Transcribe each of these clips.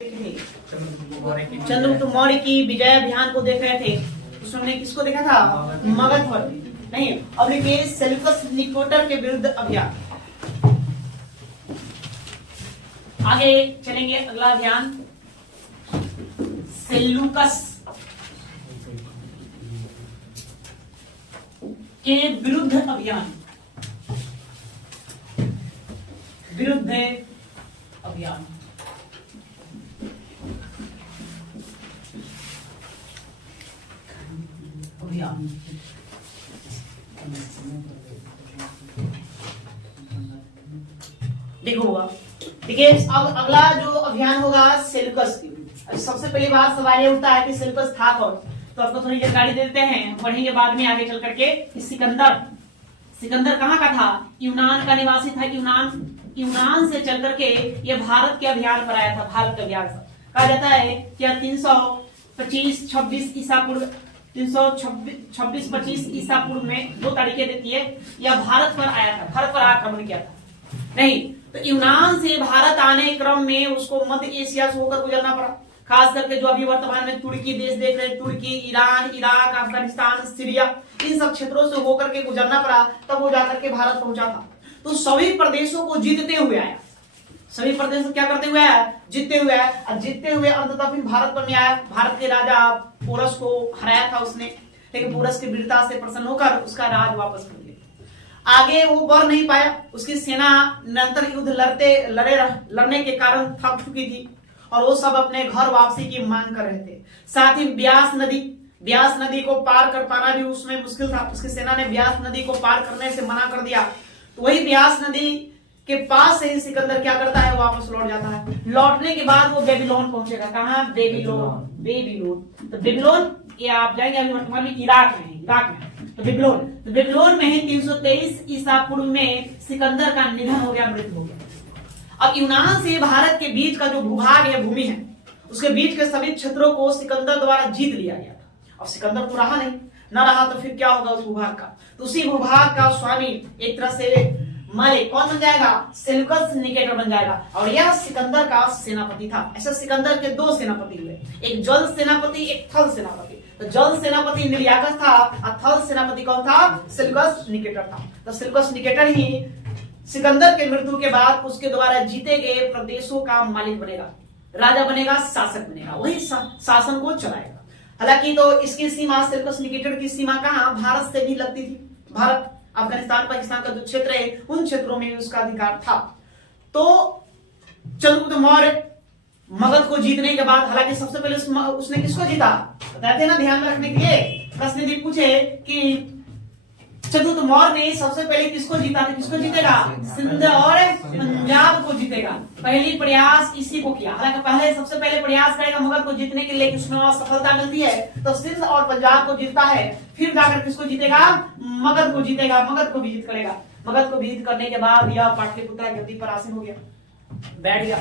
चंद्रगुप्त मौर्य की विजय अभियान को देख रहे थे। उसमें हमने किसको देखा था? मगध पर नहीं। अब देखिए सेल्यूकस निकोटर के विरुद्ध अभियान। आगे चलेंगे, अगला अभियान सेल्यूकस के विरुद्ध अभियान। विरुद्ध अभियान देखो हुआ। देखिए अब अगला जो अभियान होगा सेल्यूकस की। सबसे पहली बात सवाल ये उठता है कि सेल्यूकस था कौन, तो आपको थोड़ी जानकारी दे देते हैं, पढ़ेंगे बाद में आगे चल करके। सिकंदर कहाँ का था? यूनान का निवासी था। यूनान से चल करके ये भारत के अभियान पर आया था। भारत के अभियान से कहा जाता है कि 325-26 ईसा पूर्व 326-25 ईसा पूर्व में 2 तारीखें देती है, यह भारत पर आया था। भारत पर आक्रमण किया था। नहीं तो यूनान से भारत आने क्रम में उसको मध्य एशिया से होकर गुजरना पड़ा। खास करके जो अभी वर्तमान में तुर्की देश देख रहे हैं, तुर्की, ईरान, इराक, अफगानिस्तान, सीरिया, इन सब क्षेत्रों से होकर के गुजरना पड़ा, तब वो जाकर के भारत पहुंचा था। तो सभी प्रदेशों को जीतते हुए आया। सभी प्रदेश क्या करते हुए आया? जीतते हुए आया। और जीतते हुए अंततः फिर भारत पर में आया। भारत के राजा पोरस को हराया था उसने, लेकिन पोरस की वीरता से प्रसन्न होकर उसका राज वापस कर लिया। आगे वो बढ़ नहीं पाया। उसकी सेना निरंतर युद्ध लड़ने के कारण थक चुकी थी और वो सब अपने घर वापसी की मांग कर रहे थे। साथ ही ब्यास नदी को पार कर पाना भी उसमें मुश्किल था। उसकी सेना ने ब्यास नदी को पार करने से मना कर दिया। तो वही ब्यास नदी के पास से ही सिकंदर क्या करता है? वापस लौट जाता है। लौटने के बाद वो बेबीलोन पहुंचेगा। कहाँ? बेबीलोन। तो बेबीलोन ये आप जाएंगे अभी वर्तमान में इराक में। तो बेबीलोन में ही 323 ईसा पूर्व में सिकंदर का निधन हो गया, मृत्यु हो गया। अब यूनान से भारत के बीच का जो भूभाग है, भूमि है, उसके बीच के सभी क्षेत्रों को सिकंदर द्वारा जीत लिया गया था। अब सिकंदर तो रहा नहीं, न रहा तो फिर क्या होगा उस भूभाग का? तो उसी भूभाग का स्वामी एक तरह से मालिक कौन बन जाएगा? सेल्यूकस निकेटर बन जाएगा। और यह सिकंदर का सेनापति था। ऐसे सिकंदर के 2 सेनापति हुए, एक जल सेनापति, एक थल सेनापति। तो जल सेनापति निर्याकस था और थल सेनापति कौन था? सेल्यूकस निकेटर था। तो सेल्यूकस निकेटर ही सिकंदर के मृत्यु के बाद उसके द्वारा जीते गए प्रदेशों का मालिक बनेगा, राजा बनेगा, शासक बनेगा, वही शासन को चलाएगा। हालांकि तो इसकी सीमा, सेल्यूकस निकेटर की सीमा कहाँ? भारत से भी लगती थी। भारत, अफगानिस्तान, पाकिस्तान का जो क्षेत्र है, उन क्षेत्रों में उसका अधिकार था। तो चंद्रगुप्त मौर्य मगध को जीतने के बाद, हालांकि सबसे पहले उसने किसको जीता? बताते हैं ना, ध्यान में रखने के लिए प्रश्न यदि पूछे कि चंद्रगुप्त मौर्य ने सबसे पहले किसको जीता था? किसको जीतेगा? सिंध और पंजाब को जीतेगा। पहली प्रयास इसी को किया। हालांकि पहले सबसे पहले प्रयास करेगा मगध को जीतने के लिए, उसमें सफलता मिलती है तो सिंध और पंजाब को जीतता है। फिर जाकर किसको जीतेगा? मगध को जीतेगा, मगध को विजित करेगा। मगध को विजित करने के बाद यह पाटलिपुत्र गद्दी पर आसीन हो गया, बैठ गया।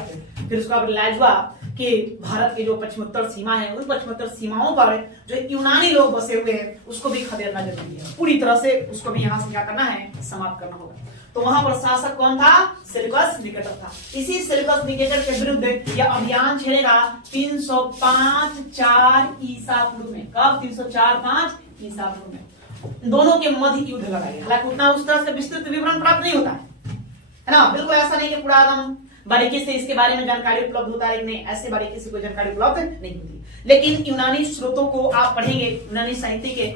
फिर उसका रिलाइज हुआ कि भारत की जो पश्चिमोत्तर सीमा है, उन पश्चिमोत्तर सीमाओं पर जो यूनानी लोग बसे हुए हैं उसको भी खदेड़ना जरूरी है। पूरी तरह से उसको भी यहाँ से क्या करना है? समाप्त करना होगा। तो वहां पर शासक कौन था? सेल्यूकस निकेटर था। इसी सेल्यूकस निकेटर के विरुद्ध यह अभियान छेड़ेगा 305-4 ईसा पूर्व में। कब? 304-5 ईसा पूर्व में। दोनों के मध्य युद्ध लड़ाई। हालांकि उतना उस तरह से विस्तृत विवरण प्राप्त नहीं होता है ना। बिल्कुल ऐसा नहीं कि पूरा एकदम बारीकी से इसके बारे में जानकारी उपलब्ध होता है, नहीं, ऐसे बारीकी से कोई जानकारी उपलब्ध नहीं होती। लेकिन यूनानी स्रोतों को आप पढ़ेंगे, यूनानी साहित्य के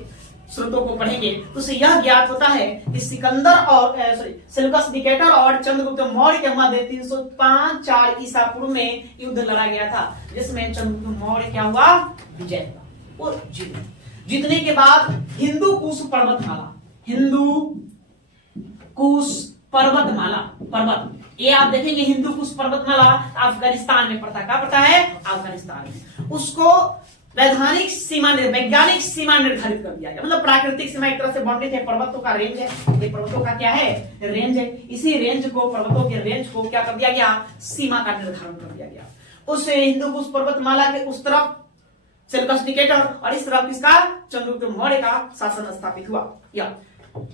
स्रोतों को पढ़ेंगे तो उसे यह ज्ञात होता है कि सिकंदर और सेल्यूकस निकेटर और चंद्रगुप्त मौर्य के मध्य 305-4 ईसा पूर्व में युद्ध लड़ा गया था, जिसमें चंद्रगुप्त मौर्य क्या हुआ? विजय हुआ। और जीतने के बाद हिंदू कुश पर्वत, ये आप देखेंगे हिंदू कुश पर्वतमाला अफगानिस्तान में पड़ता है। क्या पड़ता है? अफगानिस्तान में। उसको वैधानिक सीमा, वैज्ञानिक सीमा निर्धारित कर दिया गया। मतलब प्राकृतिक सीमा एक तरह से बाउंड्री है, पर्वतों का रेंज है। ये पर्वतों का क्या है? रेंज है। इसी रेंज को, पर्वतों के रेंज को क्या कर दिया गया? सीमा का निर्धारण कर दिया गया। उस हिंदू कुश पर्वतमाला के उस तरफ सेल्यूकस निकेटर और इस तरफ इसका चंद्रगुप्त मौर्य का शासन स्थापित हुआ।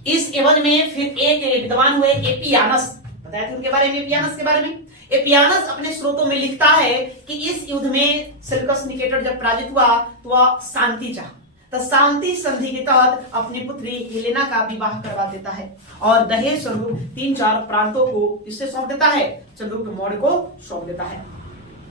इस एवज में फिर एक विद्वान हुए एपियानस। बताया था उनके बारे में, एपियानस के बारे में। एपियानस अपने स्रोतों में लिखता है कि इस युद्ध में सेल्यूकस निकेटर जब पराजित हुआ तो वह शांति चाह, तो शांति संधि के तहत अपनी पुत्री हेलेना का विवाह करवा देता है और दहेज स्वरूप 3-4 प्रांतों को इससे सौंप देता है, चंद्रगुप्त मौर्य को सौंप देता है।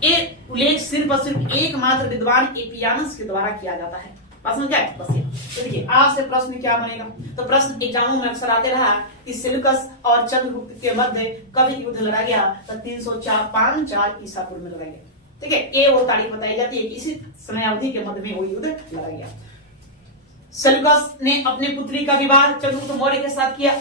ये उल्लेख सिर्फ और सिर्फ एकमात्र विद्वान एपियानस के द्वारा किया जाता है। बात समझ गए? बस ये देखिए आपसे प्रश्न क्या बनेगा, तो प्रश्न एग्जामों में अक्सर आते रहा कि सेल्यूकस और चंद्रगुप्त के मध्य कभी युद्ध लड़ा गया, तो 304 ईसा पूर्व में लड़ा गया। ठीक है, ये वो तारीख बताई जाती है कि इसी समय अवधि के मध्य में वो युद्ध लड़ा गया। सेल्यूकस ने अपनी पुत्री का विवाह चंद्रगुप्त मौर्य के साथ किया,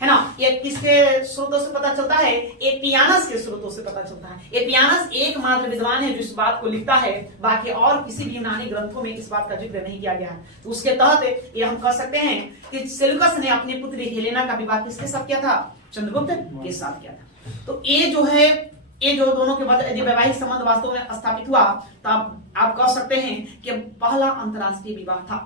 है ना। ये किसके स्रोतों से पता चलता है? एपियानस के स्रोतों से पता चलता है। एपियानस एकमात्र विद्वान है जो इस बात को लिखता है, बाकी और किसी भी यूनानी ग्रंथों में इस बात का जिक्र नहीं किया गया है। तो उसके तहत ये हम कह सकते हैं कि सेल्यूकस ने अपनी पुत्री हेलेना का विवाह किसके साथ किया था? चंद्रगुप्त के साथ किया था। तो ये जो है, ये जो दोनों के बाद यदि वैवाहिक संबंध वास्तव में स्थापित हुआ तो आप कह सकते हैं कि पहला अंतरराष्ट्रीय विवाह था।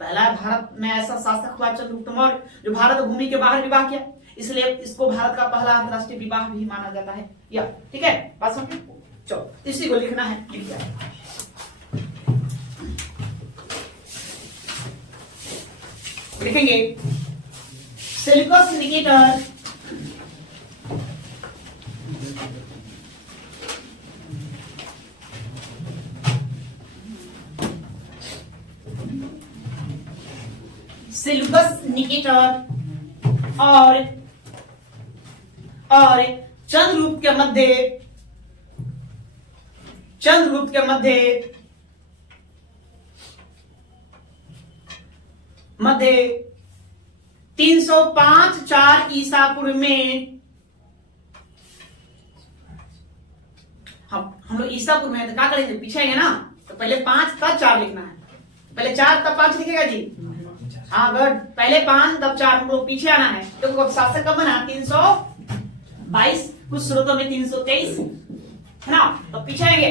पहला भारत में ऐसा शासक हुआ चंद्रगुप्त मौर्य जो भारत भूमि के बाहर विवाह किया, इसलिए इसको भारत का पहला अंतरराष्ट्रीय विवाह भी माना जाता है। या ठीक है, बात समझ? चलो इसी को लिखना है, लिख दिया। लिखेंगे सेल्यूकस निकेटर सेल्यूकस निकेटर और चंद्रगुप्त के मध्य 305-4 ईसा पूर्व में, हम लोग ईसा पूर्व में तो क्या करेंगे, पीछे आएंगे ना, तो पहले 5 तब 4 लिखना है, पहले 4 तब 5 लिखेगा जी। हाँ गुड, पहले 5 तब 4, हमको पीछे आना है। तो शासक कब बना? 322, कुछ स्रोतों में 323, है ना। तो पीछे आएंगे,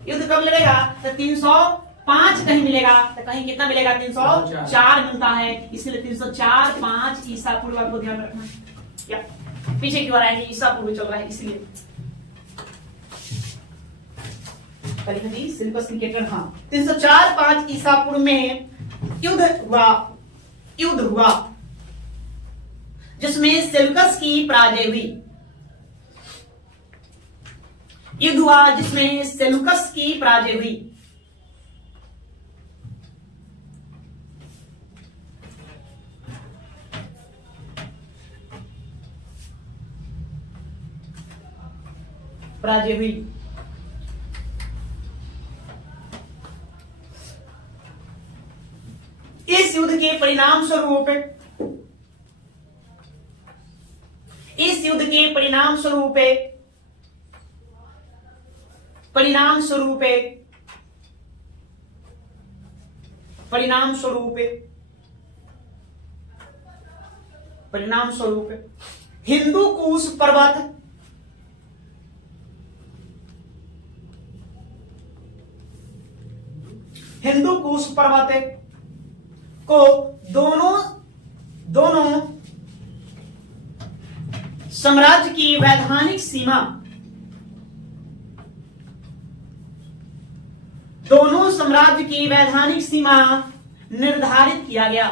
युद्ध कब लड़ेगा? तो 305 कहीं मिलेगा, तो कहीं कितना मिलेगा? 304 मिलता है, इसलिए 304-5 ईसा पूर्व को ध्यान रखना। क्या पीछे की ओर आएंगे, ईसा पूर्व चल रहा है इसलिए। सेल्यूकस निकेटर, हाँ 304-5 ईसा पूर्व में युद्ध हुआ जिसमें सेल्यूकस की पराजय हुई। युद्ध हुआ जिसमें सेल्यूकस की पराजय हुई। पराजय हुई। इस युद्ध के परिणाम स्वरूप हिंदू कुश पर्वत को दोनों साम्राज्य की वैधानिक सीमा निर्धारित किया गया।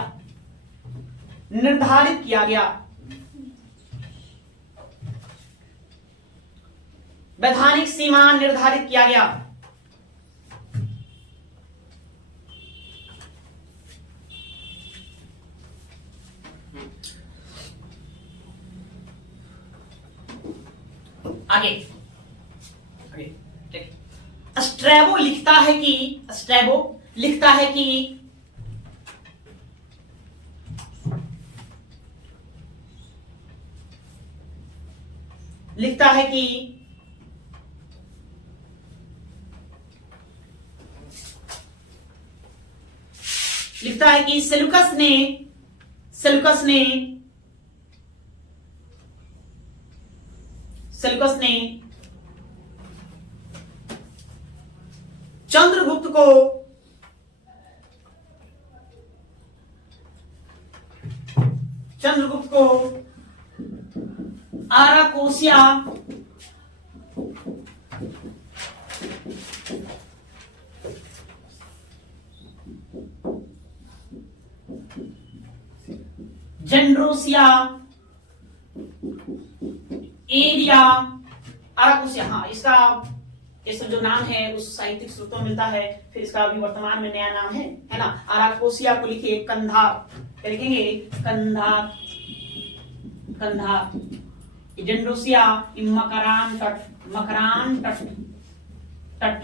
वैधानिक सीमा निर्धारित किया गया। आगे स्ट्रैबो लिखता है कि सेल्यूकस ने चंद्रगुप्त को अराकोसिया जेंड्रोसिया एरिया अराकोसिया। हाँ, इसका इस जो नाम है उस साहित्यिक स्रोतों में मिलता है, फिर इसका अभी वर्तमान में नया नाम है ना। अराकोसिया को लिखिए कंधार, क्या लिखेंगे? कंधार, कंधार। जेंड्रोसिया मकरान तट, मकरान तट, तट।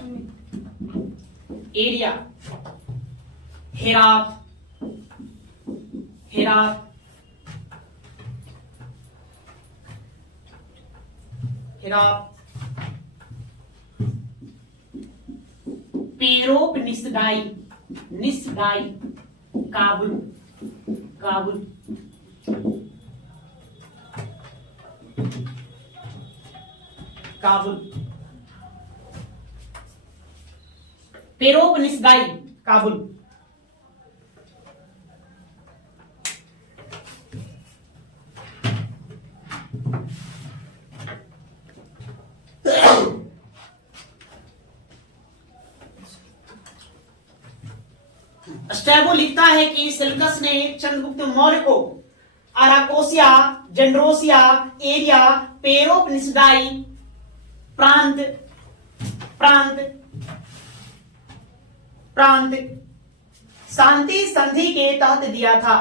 एरिया हेरात, हेरात, हेरात। पेरोप निस्डाई, निस्डाई काबुल, काबुल। काबुल। पेरोप निस्डाई काबुल। स्ट्रैबो लिखता है कि सेल्यूकस ने चंद्रगुप्त मौर्य को अराकोसिया, जेंड्रोसिया एरिया, पेरोपनिसदाई प्रांत, प्रांत, प्रांत शांति संधि के तहत दिया था,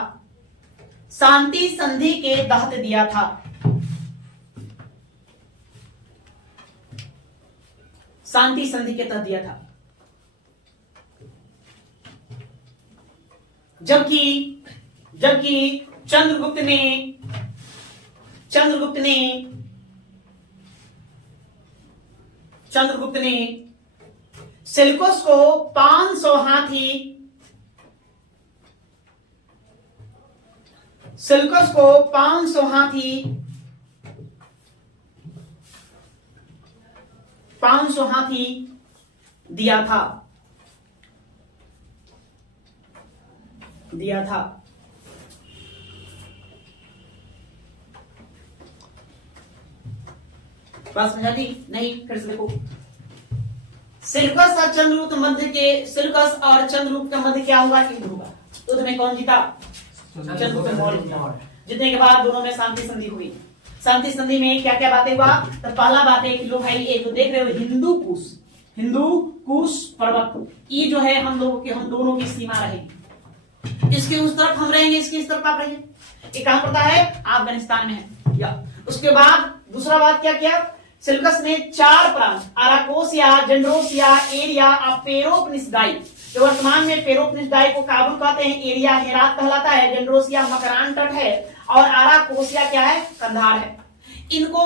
शांति संधि के तहत दिया था। शांति संधि के तहत दिया था। जबकि जबकि चंद्रगुप्त ने चंद्रगुप्त ने चंद्रगुप्त ने सेल्यूकस को 500 हाथी, सेल्यूकस को 500 हाथी, 500 हाथी दिया था, दिया था। बात समझा दी? नहीं, फिर से देखो। सेल्यूकस और चंद्रगुप्त मध्य के, सेल्यूकस और चंद्रगुप्त का मध्य क्या होगा? युद्ध होगा। युद्ध में कौन जीता? चंद्रगुप्त मौर्य जीता। जीतने के बाद दोनों में शांति संधि हुई। शांति संधि में क्या क्या बातें हुआ? तो पहला बात है कि लो भाई, एक तो देख रहे हो हिंदू कुश, हिंदू कुश पर्वत, ये जो है हम लोगों की, हम दोनों की सीमा रहेगी। इसके उस तरफ हम रहेंगे, इसके इस तरफ आप रहेंगे। ये कहां पड़ता है? अफगानिस्तान में है। या उसके बाद दूसरा बात क्या किया? सेल्यूकस ने 4 प्रांत, अराकोसिया, जेंड्रोसिया एरिया और पेरोपनिसदाई, जो वर्तमान में पेरोपनिसदाई को काबुल कहते हैं, एरिया हेरात कहलाता है, जेंड्रोसिया मकरान तट है और अराकोसिया क्या है? कंधार है। इनको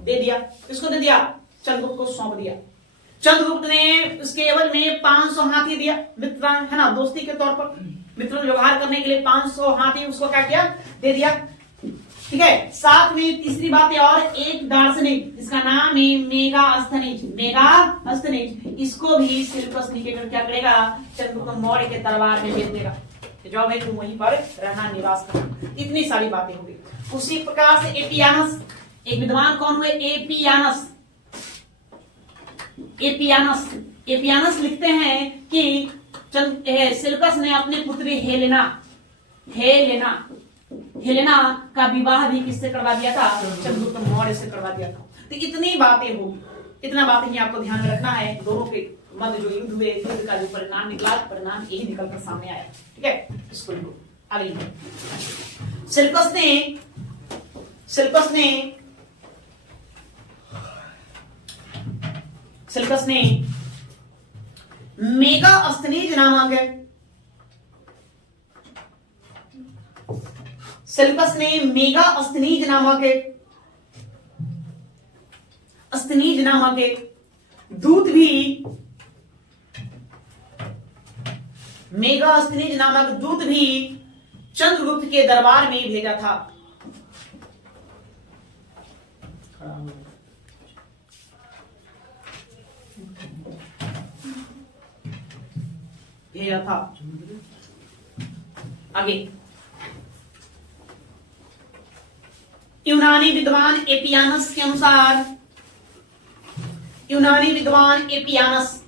दे दिया। किसको दे दिया? चंद्रगुप्त को सौंप दिया। चंद्रगुप्त ने उसके एवज में 500 हाथी दिया, मित्र है ना, दोस्ती के तौर पर, मित्र व्यवहार करने के लिए 500 हाथी उसको क्या किया? दे दिया। ठीक है। साथ में तीसरी बात है, और एक दार्शनिक, इसका नाम है मेगास्थनीज, मेगास्थनीज, इसको भी सेल्यूकस निकेटर क्या करेगा? चंद्रगुप्त मौर्य के दरबार में भेज देगा। जॉब है तुम वहीं पर रहना, निवास करना। इतनी सारी बातें होंगी। उसी प्रकार से एपियानस, एक विद्वान कौन हुए? एपियानस। एपियानस, एपियानस लिखते हैं कि सेल्यूकस ने अपनी पुत्री हेलेना, हेलेना, हेलेना का विवाह भी किससे करवा दिया था? चंद्रगुप्त मौर्य से करवा दिया था। तो इतनी बातें होगी, इतना बातें ही आपको ध्यान में रखना है। दोनों के मध्य जो युद्ध हुए, युद्ध का जो परिणाम निकला, परिणाम यही निकल कर सामने आया। ठीक है, इसको लिखो। अगली सेल्यूकस ने, सेल्यूकस ने, सेल्यूकस ने मेगास्थनीज नामक, सेल्यूकस ने मेगास्थनीज नामक, अस्थनीज नामक एक दूत भी, मेगास्थनीज नामक दूत भी चंद्रगुप्त के दरबार में भेजा था। भेजा था। आगे यूनानी विद्वान एपियानस के अनुसार, यूनानी विद्वान एपियानस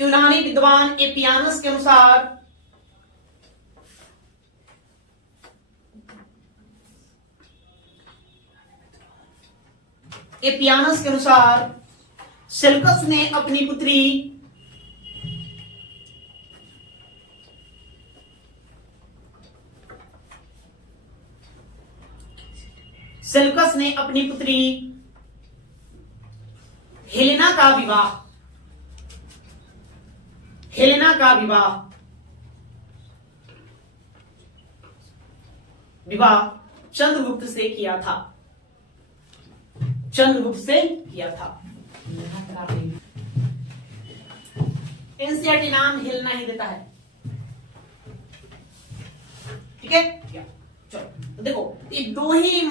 यूनानी विद्वान एपियानस के अनुसार एपियानस के अनुसार सेल्कस ने अपनी पुत्री सेल्कस ने अपनी पुत्री हेलेना का विवाह, हेलेना का विवाह चंद्रगुप्त से किया था, चंद्रगुप्त से किया था। एनसीईआरटी नाम हेलेना ही देता है, ठीक है। चलो तो देखो, ये दो ही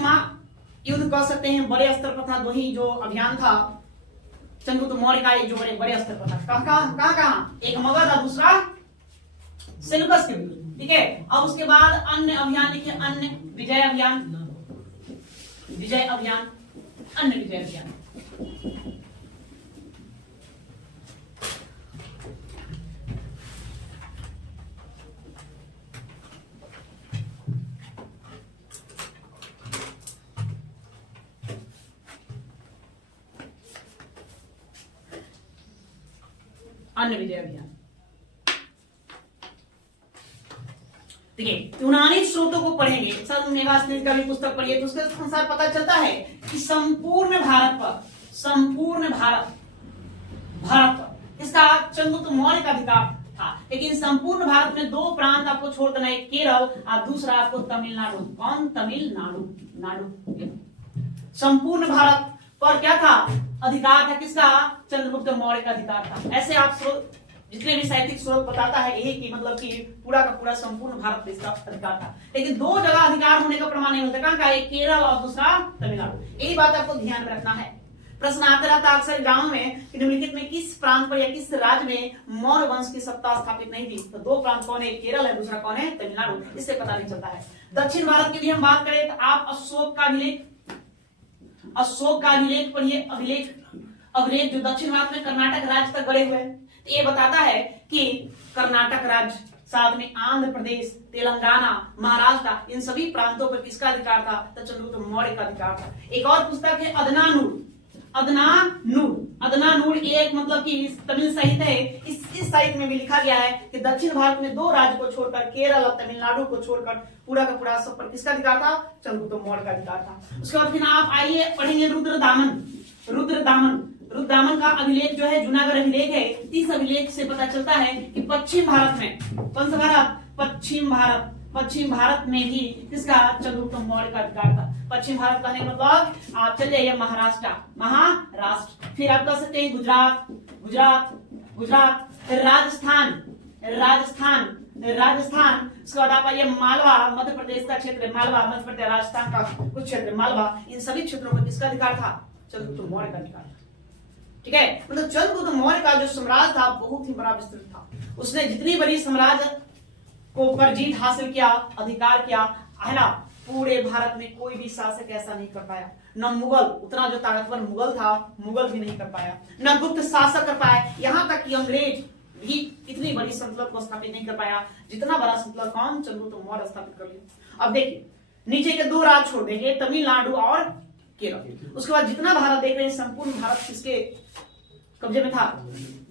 युद्ध कह सकते हैं बड़े स्तर पर था, दो ही जो अभियान था चंद्रगुप्त मौर्य का, जो बड़े स्तर पर था। कहां एक मगध और दूसरा सेल्यूकस के विरुद्ध, ठीक है। अब उसके बाद अन्य अभियान लिखे, अन्य विजय अभियान, विजय अभियान, अन्य विजय अभियान। अन्य विजय अभियान, देखिए यूनानी स्रोतों को पढ़ेंगे, सर मेगास्थनीज का भी पुस्तक पढ़िए, तो उसके अनुसार पता चलता है कि संपूर्ण भारत पर इसका चंद्रगुप्त मौर्य का अधिकार था। लेकिन संपूर्ण भारत में दो प्रांत आपको छोड़ देना, एक केरल और दूसरा आपको तमिलनाडु। कौन? तमिलनाडु। संपूर्ण भारत पर क्या था? अधिकार था किसका? चंद्रगुप्त मौर्य का अधिकार था। ऐसे आप स्रोत, जितने भी साहित्यिक स्रोत बताता है यही कि मतलब कि पूरा का पूरा संपूर्ण भारत देश का अधिकार था। लेकिन दो जगह अधिकार होने का प्रमाण नहीं होता। कहां का? एक केरल और दूसरा तमिलनाडु। यही बात आपको ध्यान में रखना है। प्रश्न आता रहता अक्सर गांव में कि निम्नलिखित में किस प्रांत पर या किस राज्य में मौर्य वंश की सत्ता स्थापित नहीं थी? तो दो प्रांत कौन है? केरल है, दूसरा कौन है? तमिलनाडु। इससे पता नहीं चलता है। दक्षिण भारत की भी हम बात करें तो आप अशोक का अभिलेख पढ़िए। अभिलेख जो दक्षिण भारत में कर्नाटक राज्य तक गड़े हुए हैं, तो ये बताता है कि कर्नाटक राज्य, साथ में आंध्र प्रदेश, तेलंगाना, महाराष्ट्र, इन सभी प्रांतों पर किसका अधिकार था? तो चंद्रगुप्त मौर्य का अधिकार था। एक और पुस्तक है अदनानूर, एक मतलब कि तमिल साहित्य है। इस साहित्य में भी लिखा गया है कि दक्षिण भारत में दो राज्य को छोड़कर, केरल और तमिलनाडु को छोड़कर, पूरा का पूरा सब पर किसका अधिकार था? चंद्रगुप्त मौर्य का अधिकार था। उसके बाद फिर आप आइए पढ़ेंगे रुद्रदामन का अभिलेख जो है, जूनागढ़ अभिलेख है। इस अभिलेख से पता चलता है कि पश्चिम भारत में, कौन सा भारत? पश्चिम भारत में भी किसका? चंद्रगुप्त मौर्य का अधिकार था। पश्चिम भारत कहने का मतलब आप चल जाइए महाराष्ट्र, फिर आप कह सकते हैं गुजरात, राजस्थान, उसके बाद आप आइए मालवा, मध्य प्रदेश का क्षेत्र, मालवा मध्य प्रदेश, राजस्थान का कुछ क्षेत्र मालवा, इन सभी क्षेत्रों पर किसका अधिकार था? चंद्रगुप्त मौर्य का अधिकार था। ठीक है, मतलब चंद्रगुप्त मौर्य का जो साम्राज्य था बहुत ही बड़ा विस्तृत था। उसने जितनी बड़ी साम्राज्य को पर जीत हासिल किया, अधिकार किया है ना, पूरे भारत में कोई भी शासक ऐसा नहीं कर पाया। न मुगल, उतना जो ताकतवर मुगल था, मुगल भी नहीं कर पाया, न गुप्त शासक कर पाया, यहाँ तक कि अंग्रेज भी इतनी बड़ी संतुलन को स्थापित नहीं कर पाया जितना बड़ा संतुलन कौन? चंद्रगुप्त मौर्य स्थापित कर लिया। अब देखिए नीचे के दो राज्य छोड़ देंगे, तमिलनाडु और केरल। उसके बाद जितना भारत देख रहे हैं, संपूर्ण भारत किसके कब्जे में था?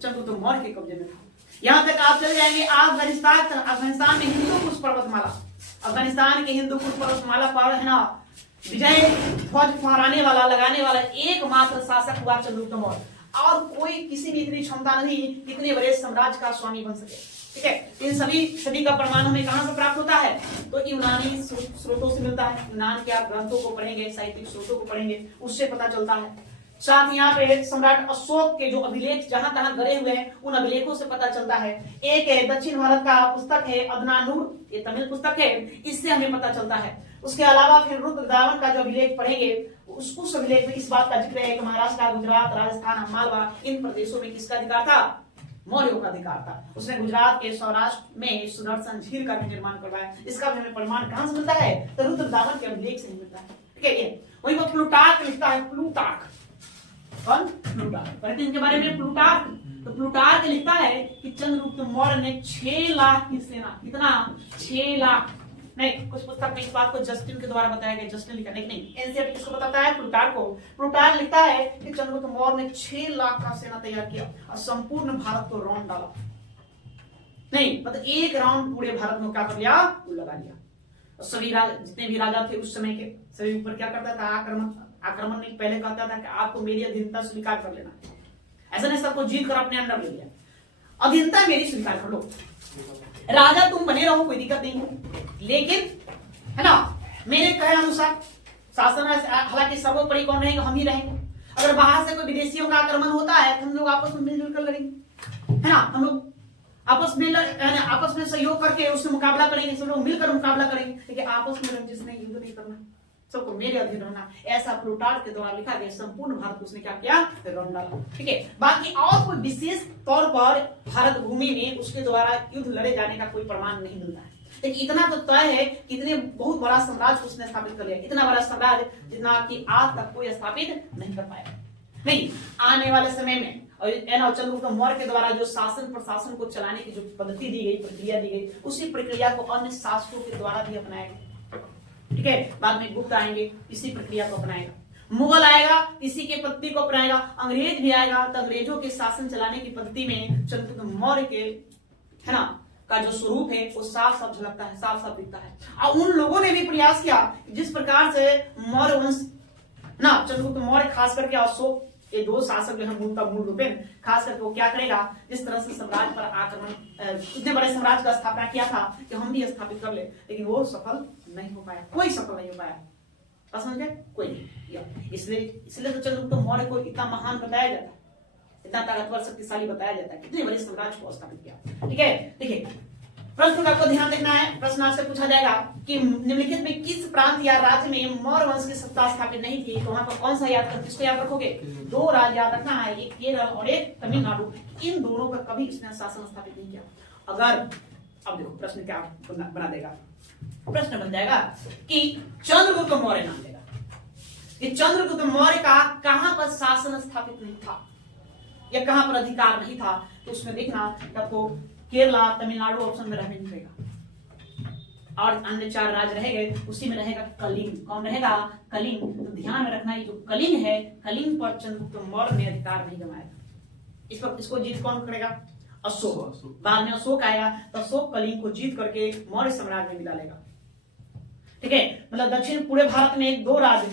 चंद्रगुप्त मौर्य के कब्जे में था। यहां तक आप चले जाएंगे अफगानिस्तान में हिंदू कुश पर्वतमाला, अफगानिस्तान के हिंदू कुश पर्वतमाला पर है ना विजय ध्वज फहराने वाला, लगाने वाला एकमात्र शासक हुआ चंद्रगुप्त मौर्य। और कोई किसी भी इतनी क्षमता नहीं कितने बड़े साम्राज्य का स्वामी बन सके। ठीक है, इन सभी का प्रमाण हमें कहां से प्राप्त होता है? तो यूनानी स्रोतों से मिलता है। यूनान के आप ग्रंथों को पढ़ेंगे, साहित्यिक स्रोतों को पढ़ेंगे, उससे पता चलता है। साथ यहाँ पे सम्राट अशोक के जो अभिलेख जहां तहां गड़े हुए हैं, उन अभिलेखों से पता चलता है। एक है दक्षिण भारत का पुस्तक है अदनानूर, ये तमिल पुस्तक है, इससे हमें पता चलता है। उसके अलावा फिर रुद्रदामन का जो अभिलेख पढ़ेंगे, उस अभिलेख में इस बात का जिक्र है कि महाराष्ट्र, गुजरात, राजस्थान, मालवा, इन प्रदेशों में किसका अधिकार था? मौर्यों का अधिकार था। उसने गुजरात के सौराष्ट्र में सुदर्शन झील का भी निर्माण करवाया। इसका भी हमें प्रमाण कहां से मिलता है? तो रुद्रदामन के अभिलेख से मिलता है। ठीक है, ये वही वो प्लूटार्क लिखता है। प्लूटार्क कौन? प्लूटार्क। पढ़ते इनके बारे में प्लूटार्क। तो प्लूटार्क लिखता है कि चंद्रगुप्त मौर्य ने 6 लाख की सेना, कितना? 6 लाख नहीं, कुछ पुस्तक में इस बात को जस्टिन के द्वारा बताया गया, जस्टिन लिखा नहीं, एनसीईआरटी किसको बताता है? प्लूटार्क को। प्लूटार्क लिखता है कि चंद्रगुप्त मौर्य ने 6 लाख का सेना तैयार किया और संपूर्ण भारत को राउंड डाला। नहीं मतलब एक राउंड पूरे भारत में क्या कर लिया? वो लगा लिया। और सभी जितने भी राजा थे उस समय के, सभी ऊपर क्या करता था? आक्रमण नहीं, पहले कहता था कि आपको मेरी अधीनता स्वीकार कर लेना। ऐसा नहीं सबको जीत कर अपने अंडर ले लिया, अधीनता मेरी स्वीकार कर लो, राजा तुम बने रहो, कोई दिक्कत नहीं है, लेकिन है ना मेरे कहे अनुसार शासन। हालांकि सर्वोपरि कौन रहेंगे? हम ही रहेंगे। अगर बाहर से कोई विदेशियों का आक्रमण होता है तो हम लोग आपस में मिलजुल कर लड़ेंगे, है ना। हम लोग आपस में सहयोग करके उससे मुकाबला करेंगे, सब लोग मिलकर मुकाबला करेंगे, लेकिन आपस में रंजिश नहीं, युद्ध नहीं करना, सबको मेरे अधीन रहना। ऐसा प्लूटार्क के द्वारा लिखा गया। संपूर्ण भारत उसने क्या किया? राउंड डाला। ठीक है, बाकी और कोई विशेष तौर पर भारत भूमि में उसके द्वारा युद्ध लड़े जाने का कोई प्रमाण नहीं मिलता है। लेकिन इतना तो तय है कि इतने बहुत बड़ा साम्राज्य उसने स्थापित कर लिया, इतना बड़ा साम्राज्य जितना कि आज तक कोई स्थापित नहीं कर पाया। नहीं, आने वाले समय में और चंद्रगुप्त मौर्य के द्वारा जो शासन प्रशासन को चलाने की जो पद्धति दी गई, प्रक्रिया दी गई, उसी प्रक्रिया को अन्य शासकों के द्वारा भी अपनाया गया। ठीक है, बाद में गुप्त आएंगे, इसी प्रक्रिया को अपनाएगा। मुगल आएगा, इसी के पद्धति को अपनाएगा। अंग्रेज भी आएगा तो अंग्रेजों के शासन चलाने की पद्धति में चंद्रगुप्त मौर्य के, है ना, का जो स्वरूप है वो साफ साफ झलकता है, साफ साफ दिखता है। और उन लोगों ने भी प्रयास किया जिस प्रकार से मौर्य वंश ना, चंद्रगुप्त मौर्य खास करके अशोक, ये दो शासक जो है मूल रूप है, खास करके वो क्या करेगा, जिस तरह से साम्राज्य पर आक्रमण, इतने बड़े साम्राज्य का स्थापना किया था कि हम भी स्थापित कर ले, लेकिन वो सफल नहीं हो पाया, कोई सफल नहीं हो पाया। समझ गए? कोई नहीं। इसलिए तो चंद्रगुप्त मौर्य को इतना महान बताया जाता है, इतना ताकतवर शक्तिशाली बताया जाता है, कितने बड़े साम्राज्य को स्थापित किया। ठीक है, देखिए प्रश्न का आपको ध्यान देखना है। प्रश्न आपसे पूछा जाएगा कि निम्नलिखित में किस प्रांत या राज्य में मौर्य वंश की सत्ता स्थापित नहीं थी? तो वहां पर कौन सा किसको याद रखोगे? 2 राज्य याद रखना है, एक केरल और एक तमिलनाडु। इन दोनों पर कभी इसने शासन स्थापित नहीं किया। अगर अब देखो प्रश्न क्या बना देगा, प्रश्न बन जाएगा कि चंद्रगुप्त मौर्य नाम देगा, कि चंद्रगुप्त मौर्य का कहां पर शासन स्थापित नहीं था या कहां पर अधिकार नहीं था, तो उसमें देखना आपको केरला, तमिलनाडु ऑप्शन में रहने मिलेगा, और अन्य 4 राज्य रहेंगे, उसी में रहेगा कलिंग। कौन रहेगा? कलिंग। तो ध्यान में रखना, ये जो कलिंग है, कलिंग पर चंद्रगुप्त मौर्य ने अधिकार नहीं जमाया। इस पर इसको जीत कौन करेगा? अशोक। बाद में अशोक आएगा तो अशोक कलिंग को जीत करके मौर्य साम्राज्य में मिला लेगा। ठीक है, मतलब दक्षिण पूरे भारत में 2 राज्य,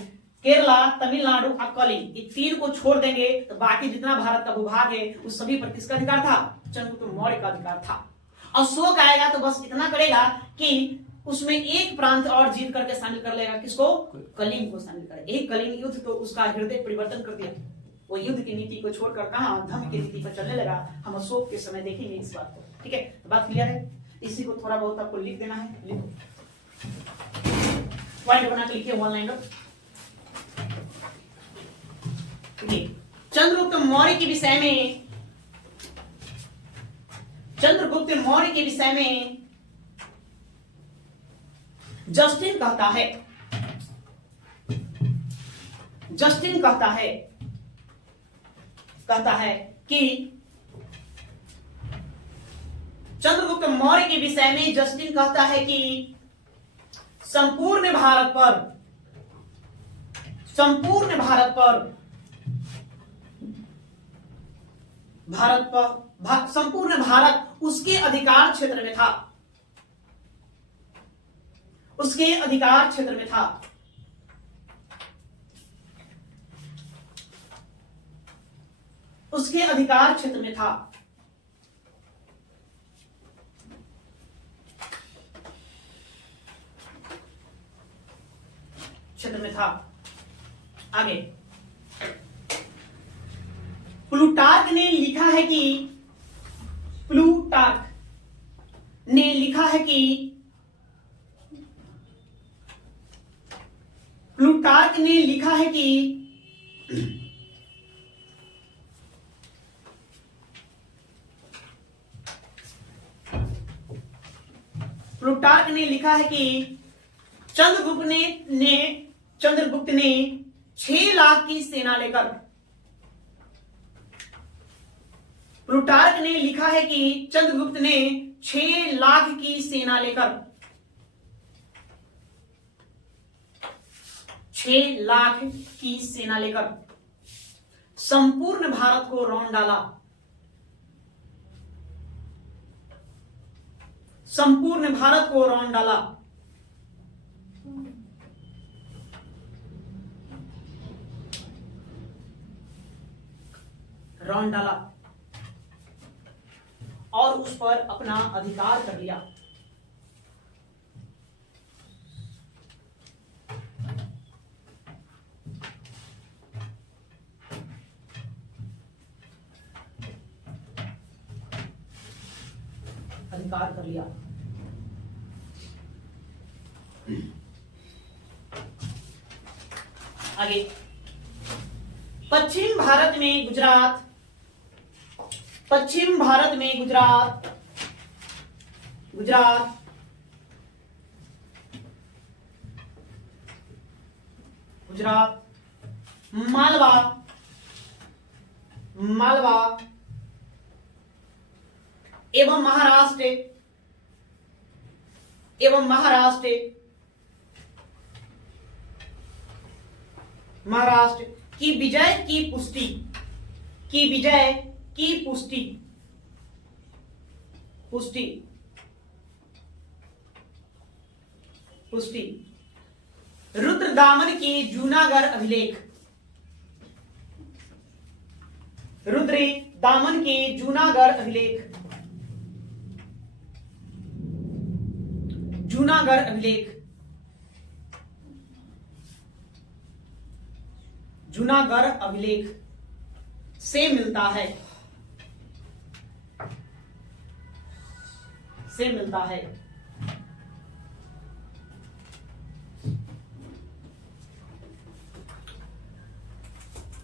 केरला, तमिलनाडु और कलिंग, ये 3 को छोड़ देंगे तो बाकी जितना भारत का भूभाग है उस सभी पर किसका अधिकार था? चंद्रगुप्त मौर्य का अधिकार था। अशोक आएगा तो बस इतना करेगा कि उसमें एक प्रांत और जीत करके शामिल कर लेगा, किसको? कलिंग को शामिल करेगा। एक कलिंग युद्ध तो उसका हृदय परिवर्तन कर दिया, वो युद्ध की नीति को छोड़कर कहां धर्म की नीति पर चलने लगा। हम अशोक के समय देखेंगे इस बात को। ठीक है, बात क्लियर है? इसी को थोड़ा बहुत आपको लिख देना है, लिखो, पॉइंट बना के लिखिए, 1 लाइनर। चंद्रगुप्त मौर्य के विषय में, चंद्रगुप्त मौर्य के विषय में जस्टिन कहता है, जस्टिन कहता है कि चंद्रगुप्त मौर्य के विषय में जस्टिन कहता है कि संपूर्ण भारत पर संपूर्ण भारत उसके अधिकार क्षेत्र में था, उसके अधिकार क्षेत्र में था। उसके अधिकार क्षेत्र में था। क्षेत्र में था। आगे प्लूटार्क ने लिखा है कि, प्लूटार्क ने लिखा है कि, प्लूटार्क ने लिखा है कि प्लूटार्क ने लिखा है कि चंद्रगुप्त ने 6 लाख की सेना लेकर, प्लूटार्क ने लिखा है कि चंद्रगुप्त ने 6 लाख की सेना लेकर 6 लाख की सेना लेकर संपूर्ण भारत को रौंद डाला, संपूर्ण भारत को रौंद डाला। रौंद डाला और उस पर अपना अधिकार कर लिया। अधिकार कर लिया। आगे, पश्चिम भारत में गुजरात, पश्चिम भारत में गुजरात, गुजरात, गुजरात, मालवा, मालवा एवं महाराष्ट्र, एवं महाराष्ट्र, महाराष्ट्र की विजय की पुष्टि, की विजय की पुष्टि, पुष्टि, पुष्टि, रुद्रदामन के जूनागढ़ अभिलेख, रुद्रदामन के जूनागढ़ अभिलेख, जूनागढ़ अभिलेख, जूनागढ़ अभिलेख से मिलता है, से मिलता है।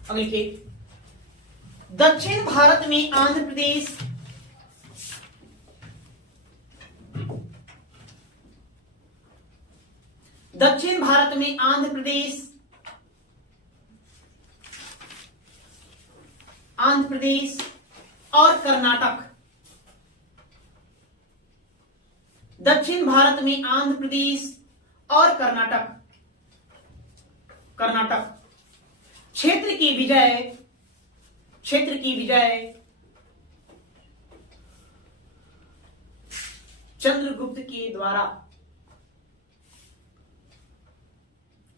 अब लिखिए, दक्षिण भारत में आंध्र प्रदेश, दक्षिण भारत में आंध्र प्रदेश, आंध्र प्रदेश और कर्नाटक, दक्षिण भारत में आंध्र प्रदेश और कर्नाटक, कर्नाटक क्षेत्र की विजय, क्षेत्र की विजय चंद्रगुप्त के द्वारा,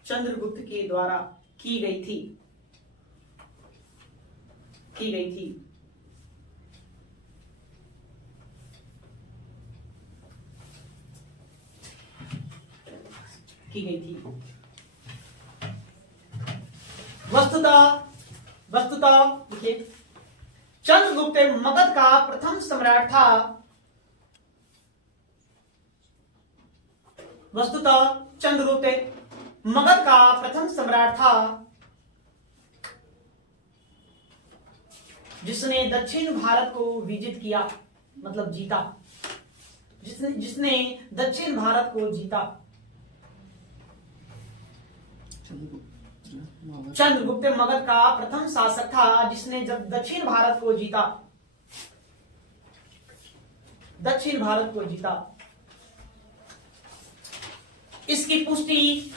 चंद्रगुप्त के द्वारा की गई थी, की गई थी। की गई थी। वस्तुतः, वस्तुतः देखिए, चंद्रगुप्त मगध का प्रथम सम्राट था। वस्तुतः चंद्रगुप्त मगध का प्रथम सम्राट था जिसने दक्षिण भारत को विजित किया, मतलब जीता, जिसने दक्षिण भारत को जीता। चंद्रगुप्त मगध का प्रथम शासक था जिसने दक्षिण भारत को जीता, दक्षिण भारत को जीता। इसकी पुष्टि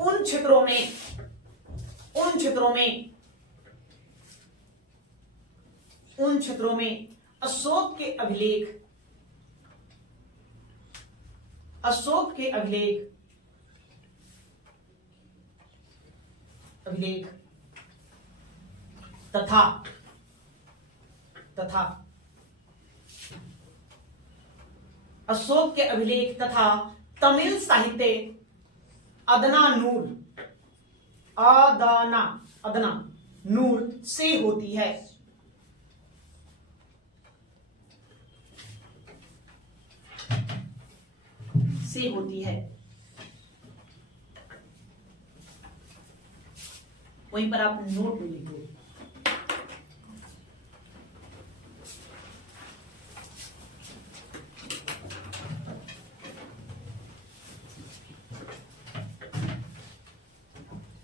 उन क्षेत्रों में, उन क्षेत्रों में, उन क्षेत्रों में अशोक के अभिलेख, अशोक के अभिलेख, अभिलेख तथा तथा अशोक के अभिलेख तथा तमिल साहित्य अदना नूर, अदना, अदना नूर से होती है। से होती है। वहीं पर आप नोट में लिखो।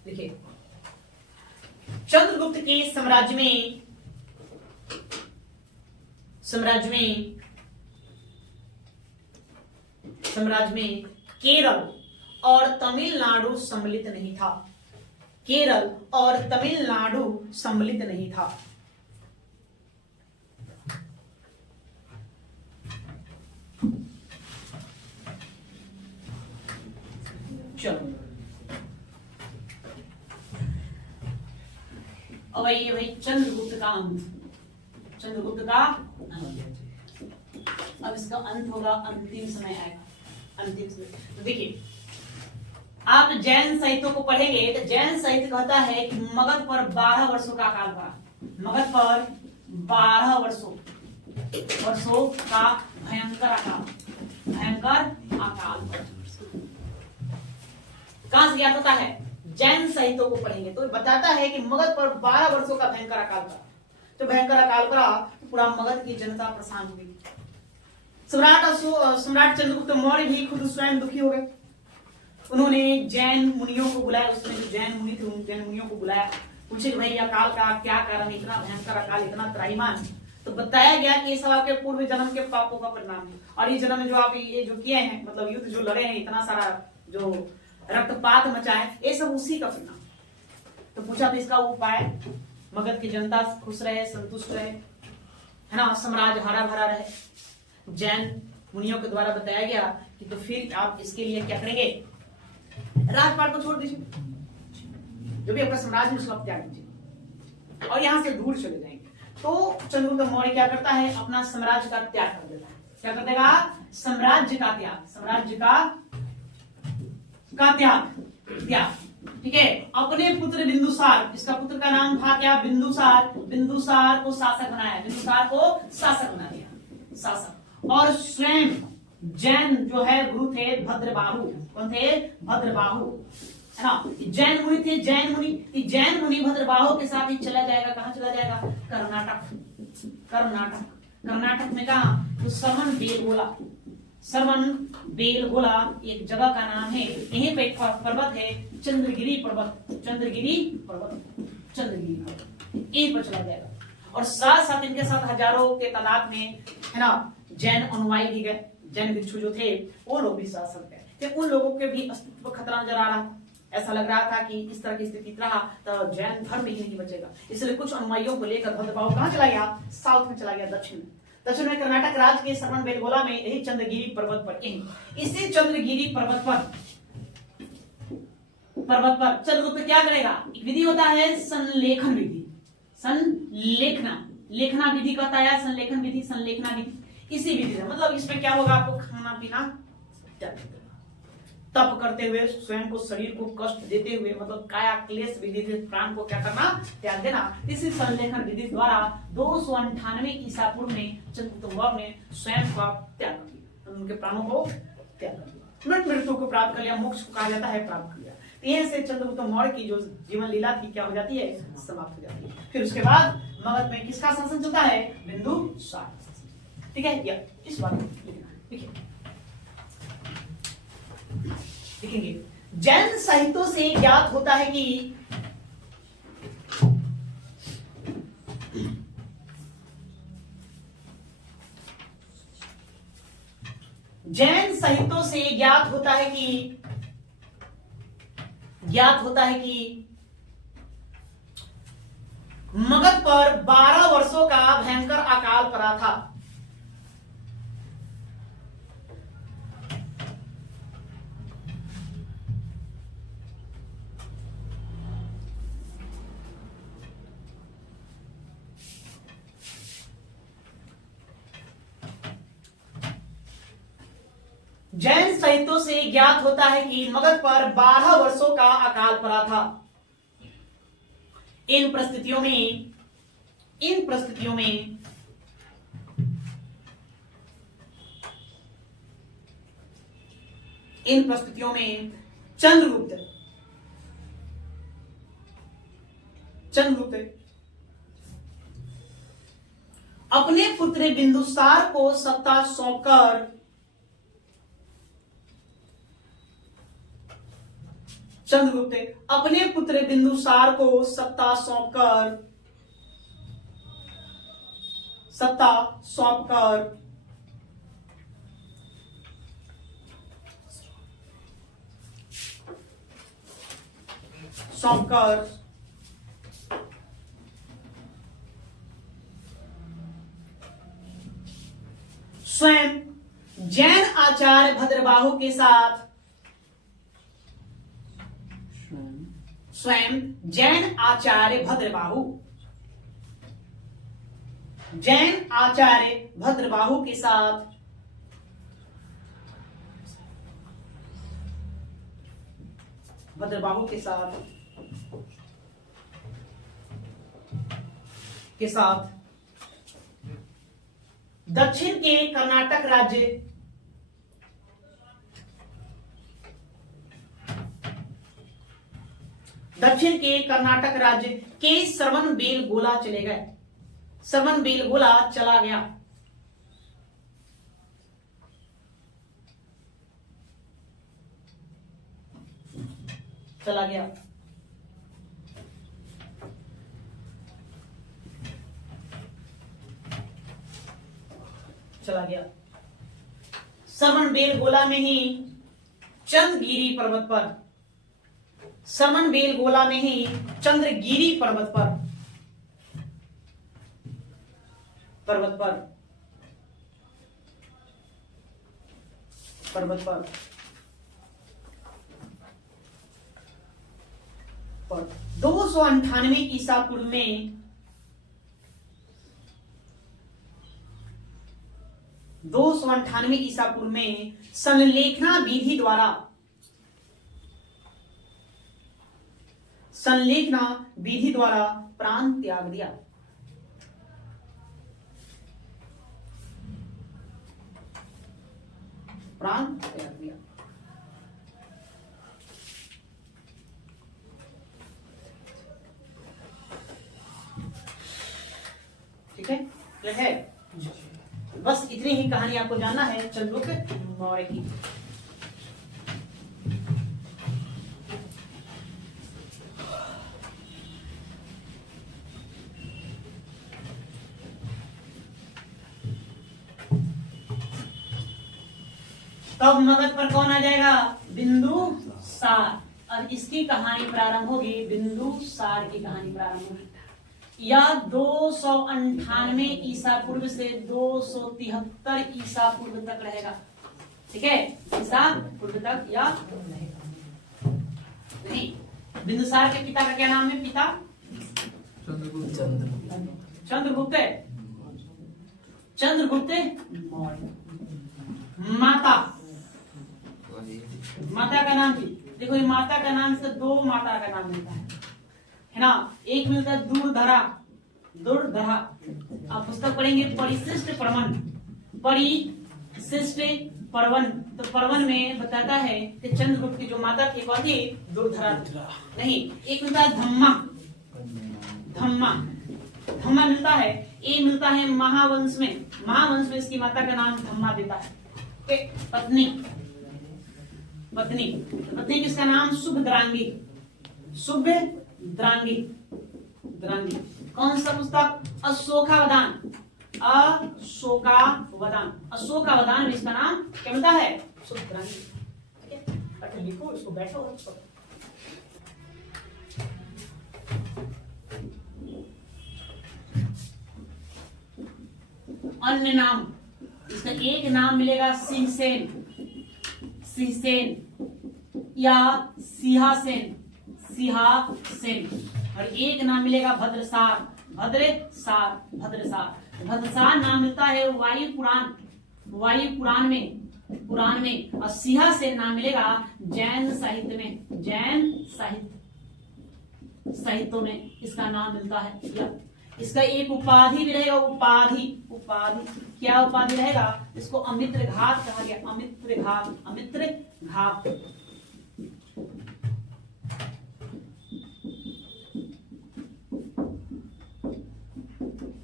देखिए, चंद्रगुप्त के साम्राज्य में केरल और तमिलनाडु सम्मिलित नहीं था। केरल और तमिलनाडु सम्मिलित नहीं था। चलो अब ये भाई चंद्रगुप्त का अंत, चंद्रगुप्त का अंत। अब इसका अंत होगा, अंतिम समय आएगा, अंतिम समय। तो देखिए, आप जैन साहित्यों को पढ़ेंगे तो जैन साहित्य कहता है कि मगध पर 12 वर्षों का अकाल पड़ा। मगध पर 12 वर्षों का भयंकर अकाल पड़ा। कहां से ज्ञात होता है? जैन साहित्यों को पढ़ेंगे तो बताता है कि मगध पर 12 वर्षों का भयंकर अकाल पड़ा। तो भयंकर अकाल पड़ा तो पूरा मगध की जनता परेशान हुई। सम्राट चंद्रगुप्त मौर्य भी खुद स्वयं दुखी हो गए। उन्होंने जैन मुनियों को बुलाया, उसमें जो जैन मुनि थे उन जैन मुनियों को बुलाया, पूछे भाई अकाल का क्या कारण, इतना भयंकर अकाल, इतना त्राहिमाम। तो बताया गया कि ये सब आपके पूर्व जन्म के पापों का परिणाम है, और ये जन्म में जो आप ये जो किए हैं, मतलब युद्ध जो लड़े हैं, इतना सारा जो रक्तपात मचा है, ये सब उसी का परिणाम। तो पूछा तो इसका उपाय, मगध की जनता खुश रहे, संतुष्ट रहे, है ना, साम्राज्य हरा भरा रहे। जैन मुनियों के द्वारा बताया गया कि तो फिर आप इसके लिए क्या करेंगे, राजपाट को छोड़ दीजिए, जो भी आपका साम्राज्य उसको आप त्याग दीजिए और यहां से दूर चले जाएंगे। तो चंद्रगुप्त मौर्य क्या करता है, अपना साम्राज्य का त्याग कर देता है। क्या कर देगा? साम्राज्य का त्याग, साम्राज्य का त्याग। ठीक है। अपने पुत्र बिंदुसार, इसका पुत्र का नाम था क्या? बिंदुसार। बिंदुसार को शासक बनाया, बिंदुसार को शासक बना दिया, शासक। और स्वयं जैन जो है गुरु थे भद्रबाहु। कौन थे? भद्रबाहु, है ना। जैन मुनि थे, जैन मुनि भद्रबाहु के साथ ही चला जाएगा। कहां चला जाएगा? कर्नाटक में कहा? तो सरमन बेलगोला एक जगह का नाम है। यहीं पे एक पर्वत है, चंद्रगिरी पर्वत, यहीं पर चला जाएगा। और साथ साथ इनके साथ हजारों के तादाद में, है ना, जैन अनुयायी भी गए। जैन भिक्षु जो थे वो लोग भी साथ साथ गए। तो उन लोगों के भी अस्तित्व खतरा नजर आ रहा था। ऐसा लग रहा था कि इस तरह की स्थिति रहा तो जैन धर्म ही नहीं बचेगा। इसलिए कुछ अनुयायियों को लेकर भद्रबाहु कहां चला गया? साउथ में चला गया, दक्षिण में कर्नाटक राज्य के सरमन बेलगोला में, यही चंद्रगिरी पर्वत पर। इसी चंद्रगिरी पर्वत पर चंद्रगुप्त क्या करेगा? एक विधि होता है संलेखन विधि, लेखना विधि कहता है, संलेखन विधि। इसी विधि से मतलब इसमें क्या होगा? आपको खाना पीना तप करते हुए, स्वयं को, शरीर को कष्ट देते हुए, मतलब काया क्लेश विधि से प्राण को क्या करना? त्याग देना। इसी संलेखन विधि द्वारा 298 ईसा पूर्व में चंद्रगुप्त मौर्य ने स्वयं का त्याग कर दिया, उनके प्राणों को त्याग कर दिया, मृत्यु को प्राप्त कर लिया, मोक्ष को कहा जाता है, प्राप्त कर लिया। यहीं से चंद्रगुप्त मौर्य की जो जीवन लीला थी क्या हो जाती है? समाप्त हो जाती है। फिर उसके बाद मगध में किसका शासन चलता है? बिंदुसार। ठीक है, या इस बात को लिखिए, लिखेंगे। जैन साहित्यों से ज्ञात होता है कि मगध पर 12 वर्षों का भयंकर अकाल पड़ा था। जैन साहित्यों से ज्ञात होता है कि मगध पर 12 वर्षों का अकाल पड़ा था। इन परिस्थितियों में चंद्रगुप्त चंद्रगुप्त अपने पुत्र बिंदुसार को सत्ता सौंपकर चंद्रगुप्त अपने पुत्र बिंदुसार को सत्ता सौंपकर स्वयं जैन आचार्य भद्रबाहु के साथ जैन आचार्य भद्रबाहु के साथ दक्षिण के कर्नाटक राज्य के श्रवणबेलगोला चले गए। श्रवणबेलगोला चला गया। श्रवणबेलगोला में ही चंद्रगिरी पर्वत पर 298 ईसा पूर्व में 298 ईसा पूर्व में संलेखना विधि द्वारा प्राण त्याग दिया। ठीक है, बस इतनी ही कहानी आपको जानना है चंद्रगुप्त मौर्य की। तब मगध पर कौन आ जाएगा? बिंदुसार। अब इसकी कहानी प्रारंभ होगी, बिंदुसार की कहानी प्रारंभ होगी। यह 298 ईसा पूर्व से 273 ईसा पूर्व तक रहेगा। ठीक है, ईसा पूर्व तक यह रहेगा। नहीं, बिंदुसार के पिता का क्या नाम है? पिता चंद्रगुप्त मौर्य। माता का नाम थी, देखो ये माता का नाम से दो माता का नाम मिलता है ना। एक मिलता है दुर्धरा। आप पुस्तक पढ़ेंगे परिशिष्ट पर्वन, तो पर्वन में बताता है कि चंद्रगुप्त की जो माता थी कौन थी? दुर्धरा। नहीं, एक मिलता है धम्मा मिलता है। ये मिलता है महावंश में इसकी माता का नाम धम्मा देता है। पत्नी किसका नाम? शुभद्रांगी। कौन सा पुस्तक? अशोकावदान में इसका नाम क्या मिलता है? शुभद्रांगी। ठीक है, लिखो इसको, बैठो। अन्य नाम, इसका एक नाम मिलेगा सिंहसेन या सिंहासेन, और एक नाम मिलेगा भद्रसार नाम मिलता है वायु पुराण में, और सिंहासेन नाम मिलेगा जैन साहित्य में इसका नाम मिलता है। इसका एक उपाधि भी रहेगा, उपाधि क्या उपाधि रहेगा? इसको अमित्र घात कहा गया। अमित्र घात।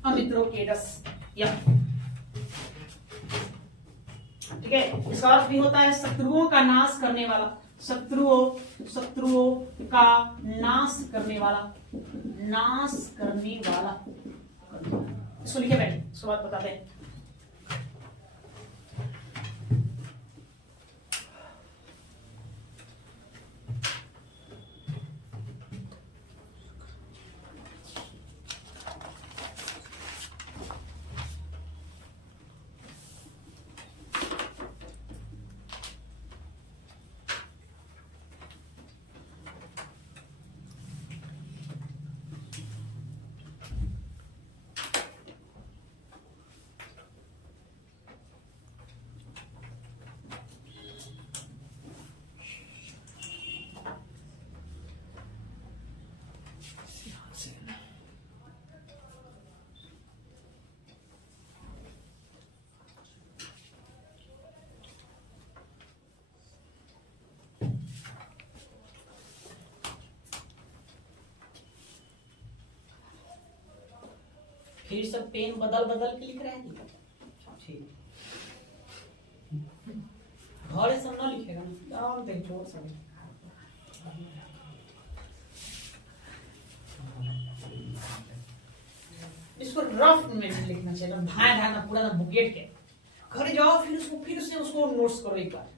अमित्रोकेटस, ठीक है। इसका अर्थ भी होता है शत्रुओं का नाश करने वाला, शत्रुओं का नाश करने वाला, नाश करने वाला। इसको लिखे बैठे, उसके बाद बताते हैं। फिर सब पेन बदल बदल के लिख रहे हैं, ठीक घरे सब ना लिखेगा ना, छोड़ सब इसको रफ में लिखना चाहिए, भाया ढाना पूरा ना बुकेट के। घरे जाओ फिर से उसको नोट्स करो एक बार,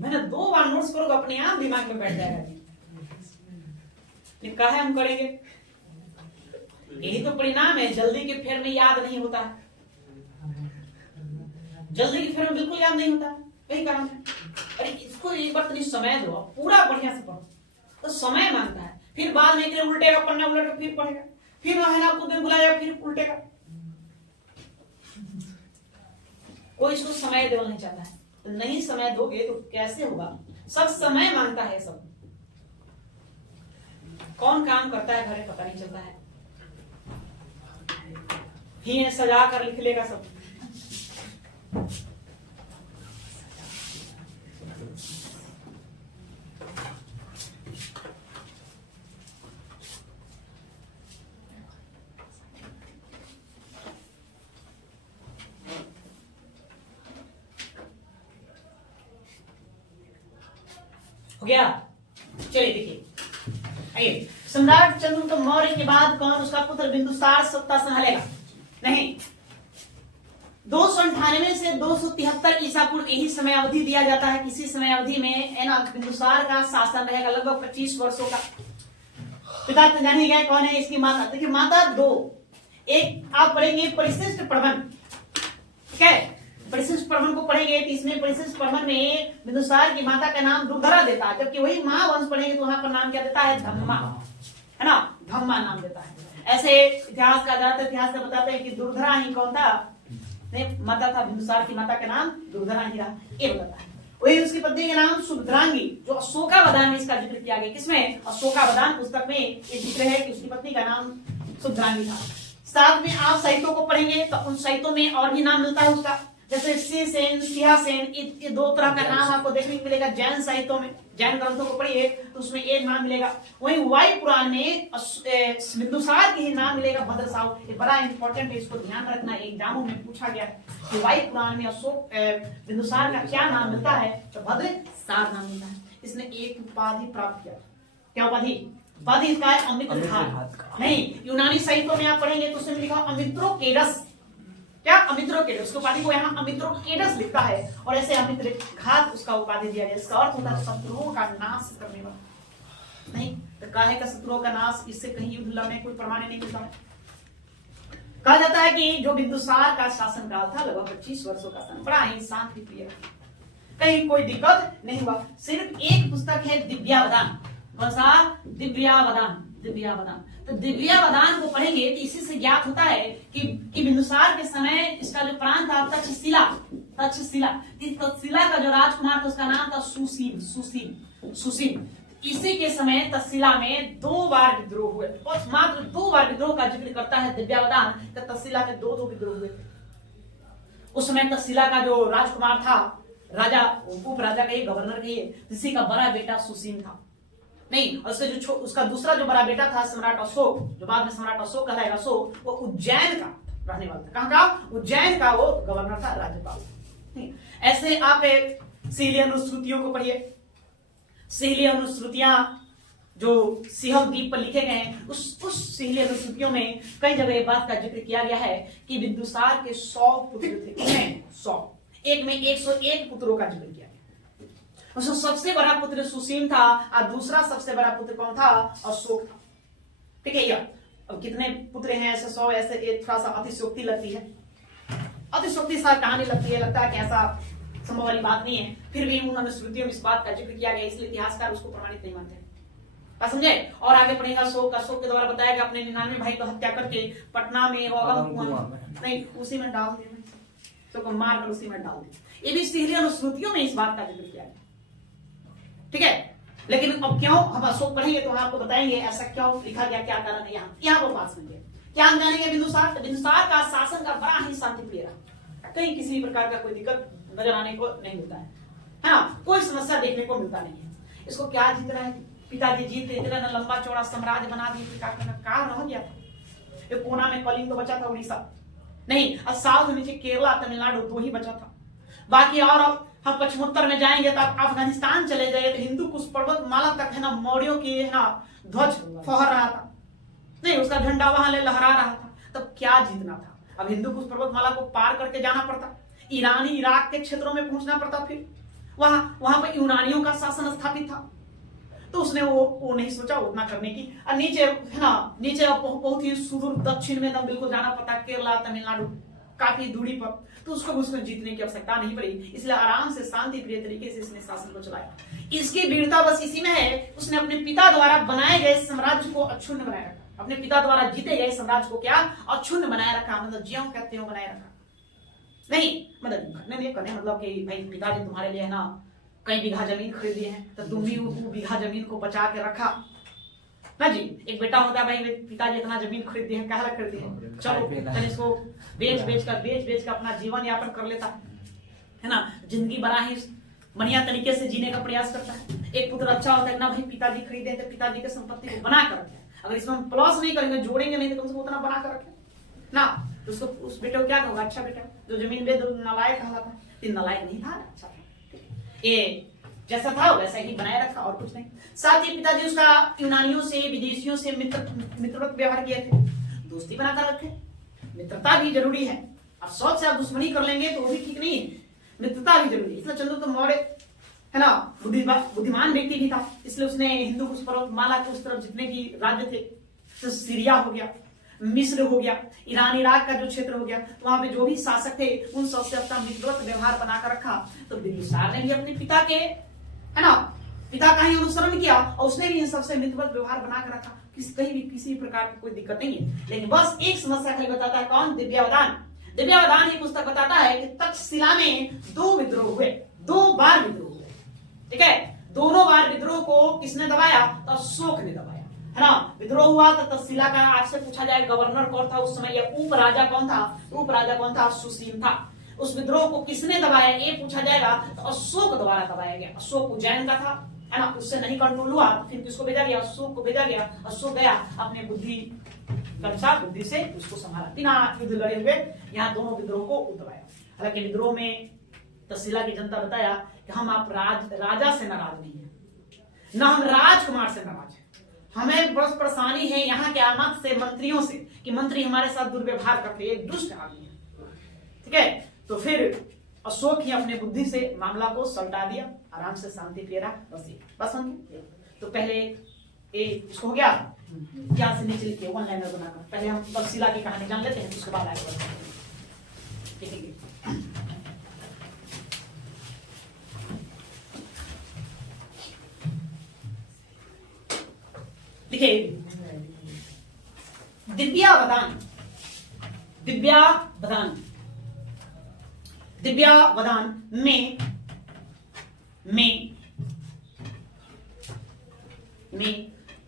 मैंने 2 बार नोट्स करोगे अपने आप दिमाग में बैठ जाएगा। कहा है हम करेंगे, यही तो परिणाम है, जल्दी के फेर में याद नहीं होता है, जल्दी के फेर में बिल्कुल याद नहीं होता, यही कारण है। अरे इसको एक बार तनी समय दो, पूरा बढ़िया से पढ़ो, तो समय मांगता है। फिर बाद में उल्टेगा पन्ना, उलट फिर पढ़ेगा, फिर है ना आपको दिन बुलाया फिर उल्टेगा। कोई इसको समय देना नहीं चाहता है, तो नहीं समय दोगे तो कैसे होगा, सब समय मांगता है। सब कौन काम करता है घरे पता नहीं चलता है, ही सजा कर लिख लेगा सब। हो गया, चलिए देखिए आइए। सम्राट चंद्रगुप्त मौर्य के बाद कौन उसका पुत्र बिंदुसार सत्ता संभालेगा? नहीं, 298 से 273 ईसा पूर्व यही समय अवधि दिया जाता है। किसी समय अवधि में है ना बिंदुसार का शासन रहेगा लगभग 25 वर्षों का। पिता तो जान ही गए कौन है, इसकी माता। देखिए माता 2, एक आप पढ़ेंगे परिशिष्ट प्रबंध, ठीक है, परिशिष्ट प्रबंध को पढ़ेंगे तो इसमें परिशिष्ट प्रबंध में बिंदुसार की माता का नाम दुर्धरा देता है, जबकि वही महावंश पढ़ेंगे तो वहां पर नाम क्या देता है? धम्मा, है ना, धम्मा नाम देता है। ऐसे इतिहास का ज्यादातर इतिहास में बताते हैं कि दुर्धरा ही कौन था, नहीं माता था, बिंदुसार की माता का नाम दुर्धरा ही रहा, ये बताता है। वही उसकी पत्नी के नाम सुभद्रांगी, जो अशोकावदान में इसका जिक्र किया गया। किसमें? अशोकावदान पुस्तक में ये जिक्र है कि उसकी पत्नी का नाम सुभद्रांगी था। साथ में आप साहित्यों को पढ़ेंगे तो उन साहित्यों में और भी नाम मिलता है उसका, जैसे सिंहासेन, सिंहासेन, ये 2 तरह का नाम आपको देखने को मिलेगा। जैन साहित्यों में, जैन ग्रंथों को पढ़िए तो उसमें एक नाम मिलेगा। वहीं वायु पुराण में बिंदुसार की ही नाम मिलेगा, भद्रसाव। ये बड़ा इंपॉर्टेंट है, इसको ध्यान रखना, एग्जामों में पूछा गया है कि वायु पुराण में अशोक बिंदुसार का क्या नाम मिलता है, तो भद्रसार नाम मिलता है। इसने एक उपाधि प्राप्त किया। क्या उपाधि? उपाधि इसका है अमित्रघात। नहीं, यूनानी साहित्यों में आप पढ़ेंगे तो उसमें लिखा अमित्रोकेडस। क्या? अमित्रोकेडस। उसकी उपाधि को यहाँ अमित्रोकेडस लिखता है, और ऐसे अमित्रघात उसका उपाधि दिया गया। इसका अर्थ होता है शत्रुओं का नाश करने वाला। नहीं तो काहे का शत्रुओं का नाश, इससे कहीं युद्ध लड़ने कोई प्रमाण नहीं मिलता है। कहा जाता है कि जो बिंदुसार का शासनकाल था लगभग 25 वर्षों का था, बड़ा ही शांति प्रिय, कहीं कोई दिक्कत नहीं हुआ। सिर्फ एक पुस्तक है दिव्यावदान। कौन सा? दिव्यावदान। दिव्यावदान, तो दिव्यावदान को पढ़ेंगे तो इसी से ज्ञात होता है कि बिंदुसार के समय इसका जो प्रांत था तक्षशिला। तक्षशिला का जो राजकुमार था उसका नाम था सुसीम। इसी के समय तक्षशिला में 2 बार विद्रोह हुए, और मात्र 2 बार विद्रोह का जिक्र करता है दिव्यावदान। तक्षशिला में 2 विद्रोह हुए। उस समय तक्षशिला का जो राजकुमार था, राजा, उप राजा कहिए, गवर्नर कहिए, इसी का बड़ा बेटा सुसीम था। नहीं, उससे जो उसका दूसरा जो बड़ा बेटा था सम्राट अशोक, जो बाद में सम्राट अशोक कहलाएगा, अशोक, वो उज्जैन का रहने वाला था। कहां का? उज्जैन का वो गवर्नर था, राज्यपाल। ऐसे आप शीलीय अनुश्रुतियों को पढ़िए। शीलीय अनुश्रुतियां जो सिंहल द्वीप पर लिखे गए हैं, उस शीलीय अनुश्रुतियों में कई जगह ये बात का जिक्र किया गया है कि बिंदुसार के 100 पुत्र थे। कितने? 100। एक में 101 पुत्रों का जिक्र किया गया। उसमें सबसे बड़ा पुत्र सुसीम था और दूसरा सबसे बड़ा पुत्र कौन था? अशोक था। ठीक है। अब कितने पुत्र हैं? ऐसे 100। ऐसे थोड़ा सा अतिशयोक्ति लगती है, अतिशयोक्ति सा कहानी लगती है, लगता है कि ऐसा संभव वाली बात नहीं है। फिर भी उन अनुश्रुतियों में इस बात का जिक्र किया गया, इसलिए इतिहासकार उसको प्रमाणित नहीं मानते। समझे? और आगे पढ़ेगा अशोक के द्वारा बताया गया अपने 99 भाई को हत्या करके पटना में नहीं, उसी में डाल दिया, तो मार कर उसी में डाल दिया। ये भी शीलीय अनुश्रुतियों में इस बात का जिक्र किया गया। ठीक है। लेकिन अब क्यों हम अशोक पढ़ेंगे तो आपको बताएंगे ऐसा क्यों लिखा गया, क्या कारण है। यहाँ वो बात समझिए। क्या हम जानेंगे? बिंदुसार का शासन का बड़ा ही शांतिप्रिय रहा, कहीं किसी प्रकार का कोई दिक्कत नजर आने को नहीं मिलता है ना, कोई समस्या देखने को मिलता नहीं है। इसको क्या जीतना है? पिताजी जीते, इतना लंबा चौड़ा साम्राज्य बना दिए, कहाँ रह गया था? एक कोना में कलिंग तो बचा था, उड़ीसा नहीं, और साउथ नीचे केरला तमिलनाडु 2 ही बचा था। बाकी और अब हम पश्चिमोत्तर में जाएंगे तो अफगानिस्तान चले जाए तो हिंदू कुश पर्वत माला तक है ना, मौर्यों की है ना ध्वज फहर रहा था, नहीं उसका झंडा वहां ले लहरा रहा था। तब क्या जीतना था? अब हिंदू कुश पर्वत माला को पार करके जाना पड़ता, ईरानी इराक के क्षेत्रों में पहुंचना पड़ता, फिर वहां पर यूनानियों का शासन स्थापित था। तो उसने वो नहीं सोचा उतना करने की। और नीचे है ना, नीचे बहुत ही सुदूर दक्षिण में एकदम बिल्कुल जाना पड़ता, केरला तमिलनाडु काफी दूरी पर, तो उसको जीतने की आवश्यकता नहीं पड़ी। इसलिए आराम से शांति प्रिय तरीके से इसने शासन को चलाया। इसकी वीरता बस इसी में है, उसने अपने पिता द्वारा बनाए गए साम्राज्य को अक्षुण्ण बनाए रखा। अपने पिता द्वारा जीते गए साम्राज्य को क्या? अक्षुण्ण बनाए रखा। मतलब ज्यों कहते हो बनाए रखा, नहीं मतलब कि भाई पिताजी तुम्हारे लिए है ना कई बीघा जमीन खरीदी है, तो तुम भी वो बीघा जमीन को बचा के रखा ना जी। एक बेटा होता है, भाई पिताजी इतना जमीन खरीदी है, क्या खरीदी है, चलो इसको बेच कर अपना जीवन यापन कर लेता है ना, जिंदगी बड़ा ही बढ़िया तरीके से जीने का प्रयास करता है। एक पुत्र अच्छा होता है ना, भाई पिताजी खरीदे तो पिताजी की संपत्ति को बना कर रखे, अगर इसमें हम प्लस नहीं करेंगे, जोड़ेंगे नहीं, तो कम से कम उतना बना कर रखे ना। तो उसको उस बेटे को क्या कहूँगा? अच्छा बेटा। जो जमीन बेच नालायक कहलाता, नलायक नहीं था, अच्छा था, ये जैसा था वैसा ही बनाए रखा और कुछ नहीं। साथ ही पिताजी उसका यूनानियों से, विदेशियों से मित्रवत व्यवहार किए थे, दोस्ती बनाकर रखे। मित्रता भी जरूरी है। अब शौक से आप दुश्मनी कर लेंगे तो वो भी ठीक नहीं है, मित्रता भी जरूरी है। इसलिए चंद्रगुप्त मौर्य है ना बुद्धिमान व्यक्ति भी था, इसलिए उसने हिंदू कुश पर्वतमाला के उस तरफ जितने भी राज्य थे, तो सीरिया हो गया, मिस्र हो गया, ईरान इराक का जो क्षेत्र हो गया, तो वहां पे जो भी शासक थे उन सबसे अपना मित्रवत व्यवहार बनाकर रखा। तो बिंदुसार ने भी अपने पिता के है ना पिता का ही अनुसरण किया और उसने भी इन सबसे मित्रवत व्यवहार बनाकर रखा। कहीं भी किसी प्रकार की कोई दिक्कत नहीं है। लेकिन बस एक समस्या खाली बताता है, कौन? दिव्यावदान। दिव्यावदान ये पुस्तक बताता है कि तक्षशिला में 2 विद्रोह हुए, 2 बार विद्रोह हुए। ठीक है, दोनों बार विद्रोह को किसने दबाया? तो अशोक ने दबाया, है ना। विद्रोह हुआ तो तक्षशिला का आपसे पूछा जाए गवर्नर कौन था उस समय, या उप राजा कौन था? उप राजा कौन था? सुसीम था। उस विद्रोह को किसने दबाया ये पूछा जाएगा तो अशोक द्वारा दबाया गया। अशोक उज्जैन का था, है ना, उससे नहीं कंट्रोल हुआ तो फिर किसको भेजा गया? अशोक को भेजा गया। अशोक गया अपने बुद्धि से उसको संभाला, बिना युद्ध लड़े हुए यहाँ दोनों विद्रोह को दबाया। हालांकि विद्रोह में तक्षशिला की जनता बताया कि हम आप राजा से नाराज नहीं है, न हम राजकुमार से नाराज है, हमें बस परेशानी है यहाँ के आमद से, मंत्रियों से, कि मंत्री हमारे साथ दुर्व्यवहार करते हैं, दुष्ट आदमी है। ठीक है, तो फिर अशोक ही अपने बुद्धि से मामला को सलटा दिया, आराम से शांति प्रिय रहा। बस समझे। तो पहले इसको हो गया, क्या से नीचे लिखिए 1 लाइनर बनाकर। पहले हम तक्षशिला की कहानी जान लेते हैं, उसके बाद आगे बढ़ते हैं। ठीक है, देखिए दिव्यावदान में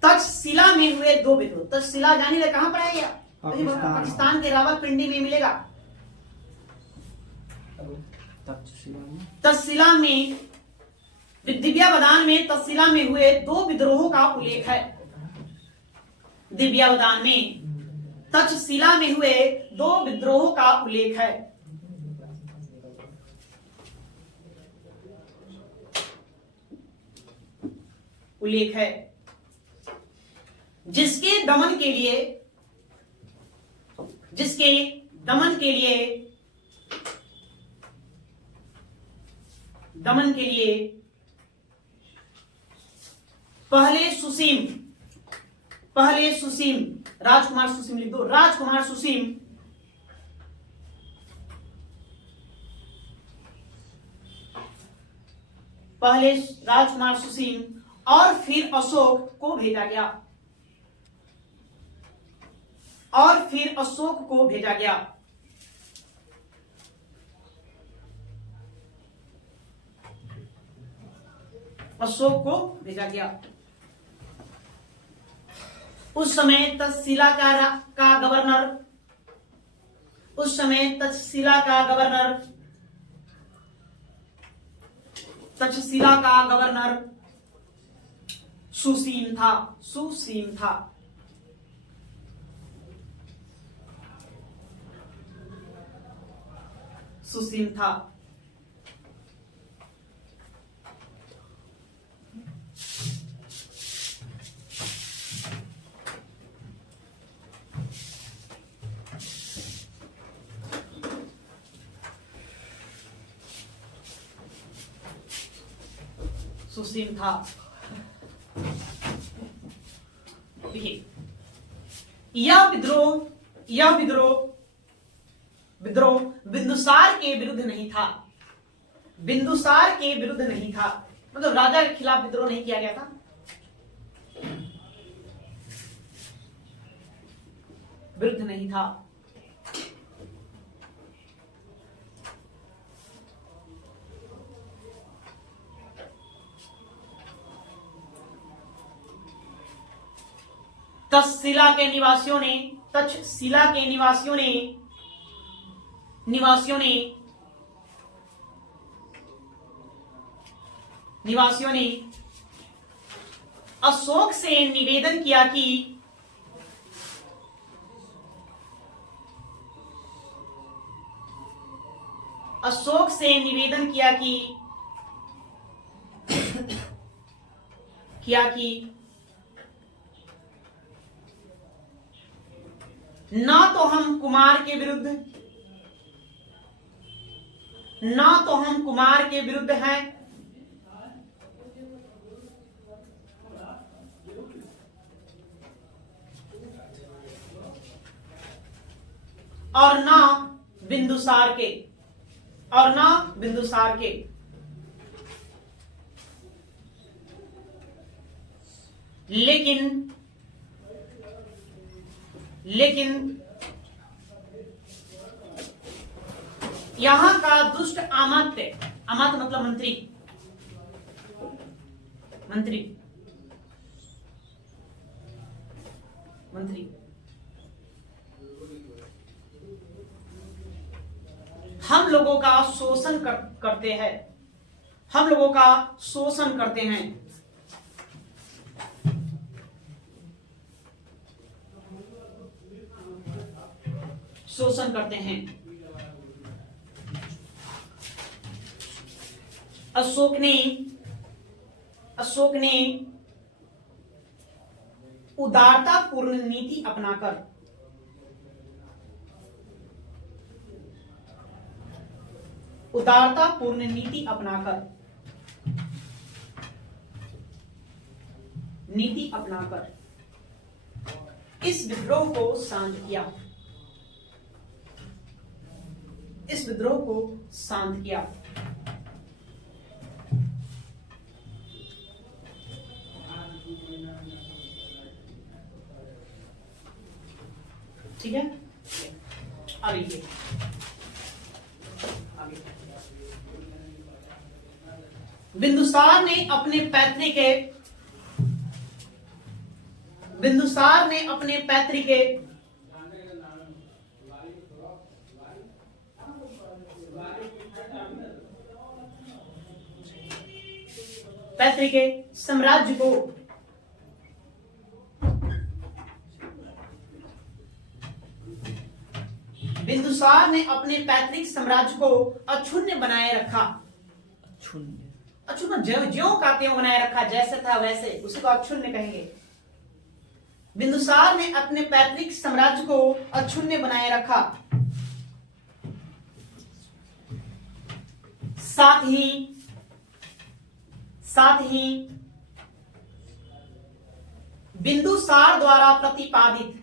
तक्षशिला में हुए 2 विद्रोह। तक्षशिला जानी रहे कहां पर है? पाकिस्तान के रावलपिंडी में मिलेगा। तक्षशिला में दिव्यावदान में तक्षशिला में हुए 2 विद्रोहों का उल्लेख है। दिव्यावदान में तक्षशिला में हुए 2 विद्रोहों का उल्लेख है। उल्लेख है जिसके दमन के लिए पहले सुसीम राजकुमार सुसीम लिख दो। राजकुमार सुसीम पहले राजकुमार सुसीम और फिर अशोक को भेजा गया। अशोक को भेजा गया। उस समय तक्षशिला का गवर्नर सुसीम था। देखिए, यह विद्रोह बिंदुसार के विरुद्ध नहीं था। मतलब राजा के खिलाफ विद्रोह नहीं किया गया था। विरुद्ध नहीं था। तक्षशिला के निवासियों ने अशोक से निवेदन किया कि ना तो हम कुमार के विरुद्ध हैं और ना बिंदुसार के लेकिन यहां का दुष्ट अमात्य मतलब मंत्री हम लोगों का शोषण करते हैं। शोषण करते हैं। अशोक ने उदारतापूर्ण नीति अपनाकर इस विद्रोह को शांत किया। ठीक है, आगे बिंदुसार ने अपने पैतृक साम्राज्य को बिंदुसार ने अपने पैतृक साम्राज्य को अक्षुण्ण बनाए रखा। अक्षुण्ण ज्यों का त्यों बनाए रखा, जैसे था वैसे, उसी को अक्षुण्ण कहेंगे। बिंदुसार ने अपने पैतृक साम्राज्य को अक्षुण्ण बनाए रखा। साथ ही बिंदुसार द्वारा प्रतिपादित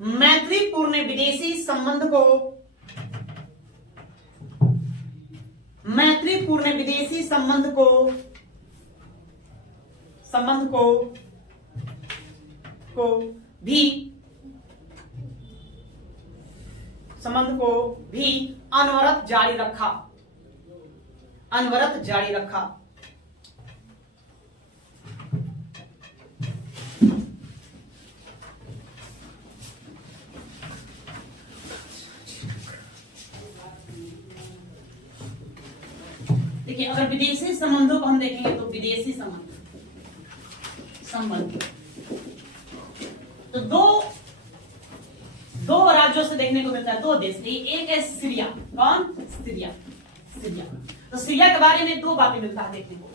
मैत्रीपूर्ण विदेशी संबंध को भी अनवरत जारी रखा। देखिए, अगर विदेशी संबंधों को हम देखेंगे तो विदेशी संबंध तो दो राज्यों से देखने को मिलता है, दो देश। एक है सीरिया। कौन? सीरिया। तो सीरिया के बारे में दो बातें मिलता है देखने को,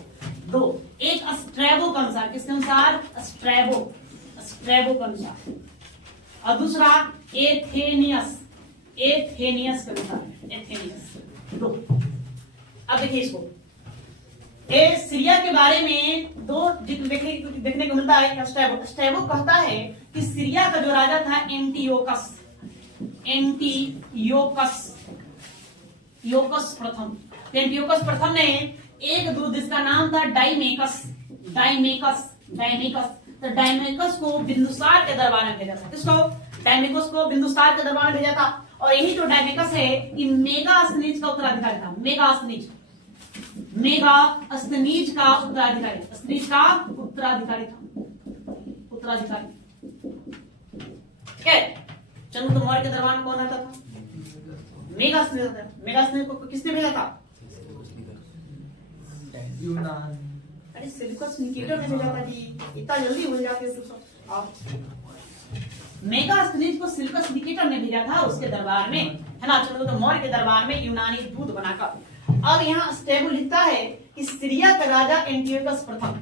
दो। एक स्ट्रैबो के अनुसार, किसके अनुसार? स्ट्रैबो के अनुसार, और दूसरा एथेनियस के अनुसार, दो। अब देखिए इसको, सीरिया के बारे में दो देखने को मिलता है। स्ट्रैबो कहता है कि सीरिया का जो राजा था एंटियोकस प्रथम। एंटियोकस प्रथम ने एक दूत जिसका नाम था डाइमेकस। तो डाइमेकस को बिंदुसार के दरबार में भेजा था। किसको? डाइमेकस को बिंदुसार के दरबार में भेजा था। और यही जो डाइमेकस है, ये मेगास्थनीज का उत्तराधिकारी था। मेगास्थनीज का उत्तराधिकारी था। ठीक है। चंद्रगुप्त मौर्य के दरबार में कौन आता था? मेगास्थनीज को किसने भेजा था? अरे सेल्यूकस निकेटर ने भेजा था जी। इतना जल्दी भूल जाते हो आप। मेगास्थनीज को सेल्यूकस निकेटर ने भेजा था उसके दरबार में, है ना, चंद्रगुप्त मौर्य के दरबार में यूनानी दूत बनाकर। अब यहाँ स्ट्रैबो लिखता है कि सीरिया का राजा एंटियोकस प्रथम,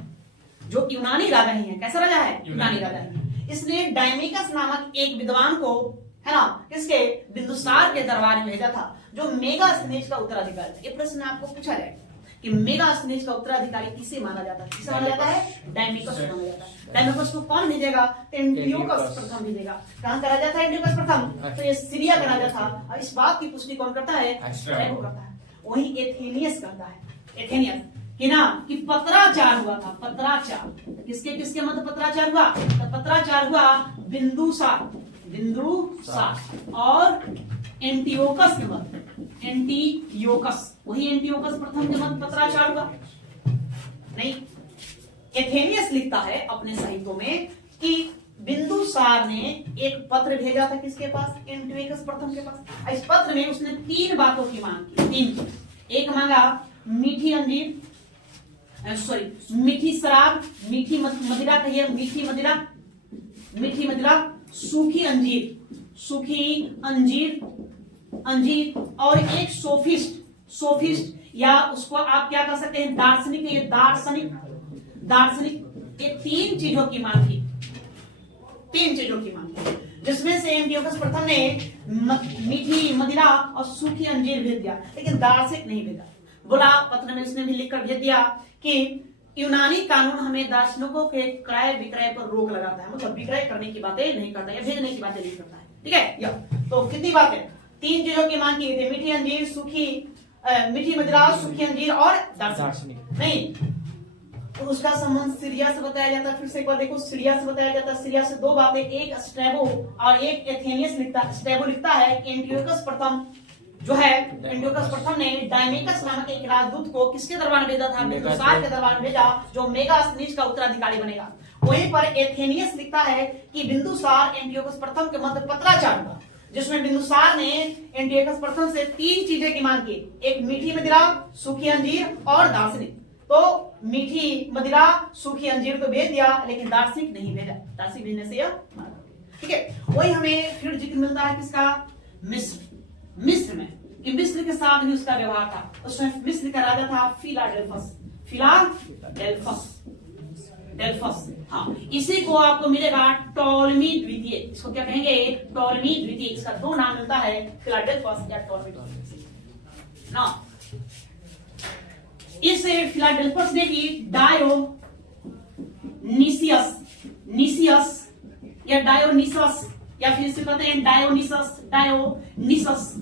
जो यूनानी राजा ही है। कैसा राजा है? यूनानी राजा है। इसने डाइमेकस नामक एक विद्वान को, है ना, किसके? बिंदुसार के दरबार में भेजा था, जो मेगास्थनीज का उत्तराधिकारी था। ये प्रश्न आपको पूछा जाएगा कि मेगास्थनीज का उत्तराधिकारी किसे माना जाता है? किसे माना जाता है? डाइमेकस को माना जाता है। डाइमेकस को कौन भेजेगा? एंटियोकस प्रथम भेजेगा। कहां का राजा था एंटियोकस प्रथम? तो ये सीरिया का राजा था। और इस बात की पुष्टि कौन करता है? स्ट्रैबो करता है। वही एथेनियस करता है। एथेनियस कि ना, कि पत्राचार हुआ था। पत्राचार किसके मध्य पत्राचार हुआ? तो पत्राचार हुआ बिंदुसार और एंटियोकस के मध्य। वही एंटियोकस प्रथम के मध्य पत्राचार हुआ। नहीं, एथेनियस लिखता है अपने साहित्यों में कि बिंदुसार ने एक पत्र भेजा था किसके पास? एंटियोकस प्रथम के पास। इस पत्र में उसने 3 बातों की मांग की। एक मांगा मीठी शराब, मीठी मदिरा कहिए, मीठी मदिरा, सूखी अंजीर और एक सोफिस्ट या उसको आप क्या कर सकते हैं? दार्शनिक। ये 3 चीजों की मांग की। जिसमें से एंटियोकस प्रथम ने मीठी मदिरा और सूखी अंजीर भेज दिया, लेकिन दार्शनिक नहीं भेजा। बोला, पत्र में उसने भी लिखकर भेज दिया कि यूनानी कानून हमें दार्शनिकों के क्रय विक्रय पर रोक लगाता है, मतलब विक्रय करने की बातें नहीं करता है, भेजने की बातें नहीं करता है। ठीक है। तो कितनी बातें? 3 चीजों की मांग की थी। मीठी मदिरा, सूखी अंजीर और दार्शनिक। नहीं, तो उसका संबंध सीरिया से बताया जाता है। फिर से एक बार देखो, सीरिया से बताया जाता है। सीरिया से 2 बातें, एक स्ट्रैबो और एक एथेनियस लिखता है। स्ट्रैबो लिखता है एंटियोकस प्रथम जो है, एंटियोकस प्रथम ने डाइमेकस नामक एक राजदूत को किसके दरबार में भेजा था? बिंदुसार के दरबार में भेजा, जो मेगास्थनीज का उत्तराधिकारी बनेगा। वहीं पर एथेनियस लिखता है कि बिंदुसार एंटियोकस प्रथम के मध्य पत्राचार हुआ। जिसमें बिंदुसार ने एंटियोकस प्रथम से 3 चीजें की मांग की, एक मीठी मदिरा, सूखी अंजीर और दार्शनिक। तो मीठी मदिरा, सूखी अंजीर तो भेज दिया, लेकिन दार्शनिक नहीं भेजा। दार्शनिक भेजने से यह माना, ठीक है। वही हमें फिर जिक्र मिलता है किसका, मिस्र में, कि मिस्र के साथ भी उसका व्यवहार था। उसमें मिस्र का राजा था फिलाडेल्फस, डेल्फस। हाँ, इसी को आपको मिलेगा टॉलमी द्वितीय। इसको क्या कहेंगे, टॉलमी द्वितीय। इसका 2 नाम मिलता है, फिलाडेल्फस या टॉलमी ना। इस फिलाडेल्फस ने भी डायोनिसियस या डायोनिसस या फिर इसे कहते हैं डायोनिसस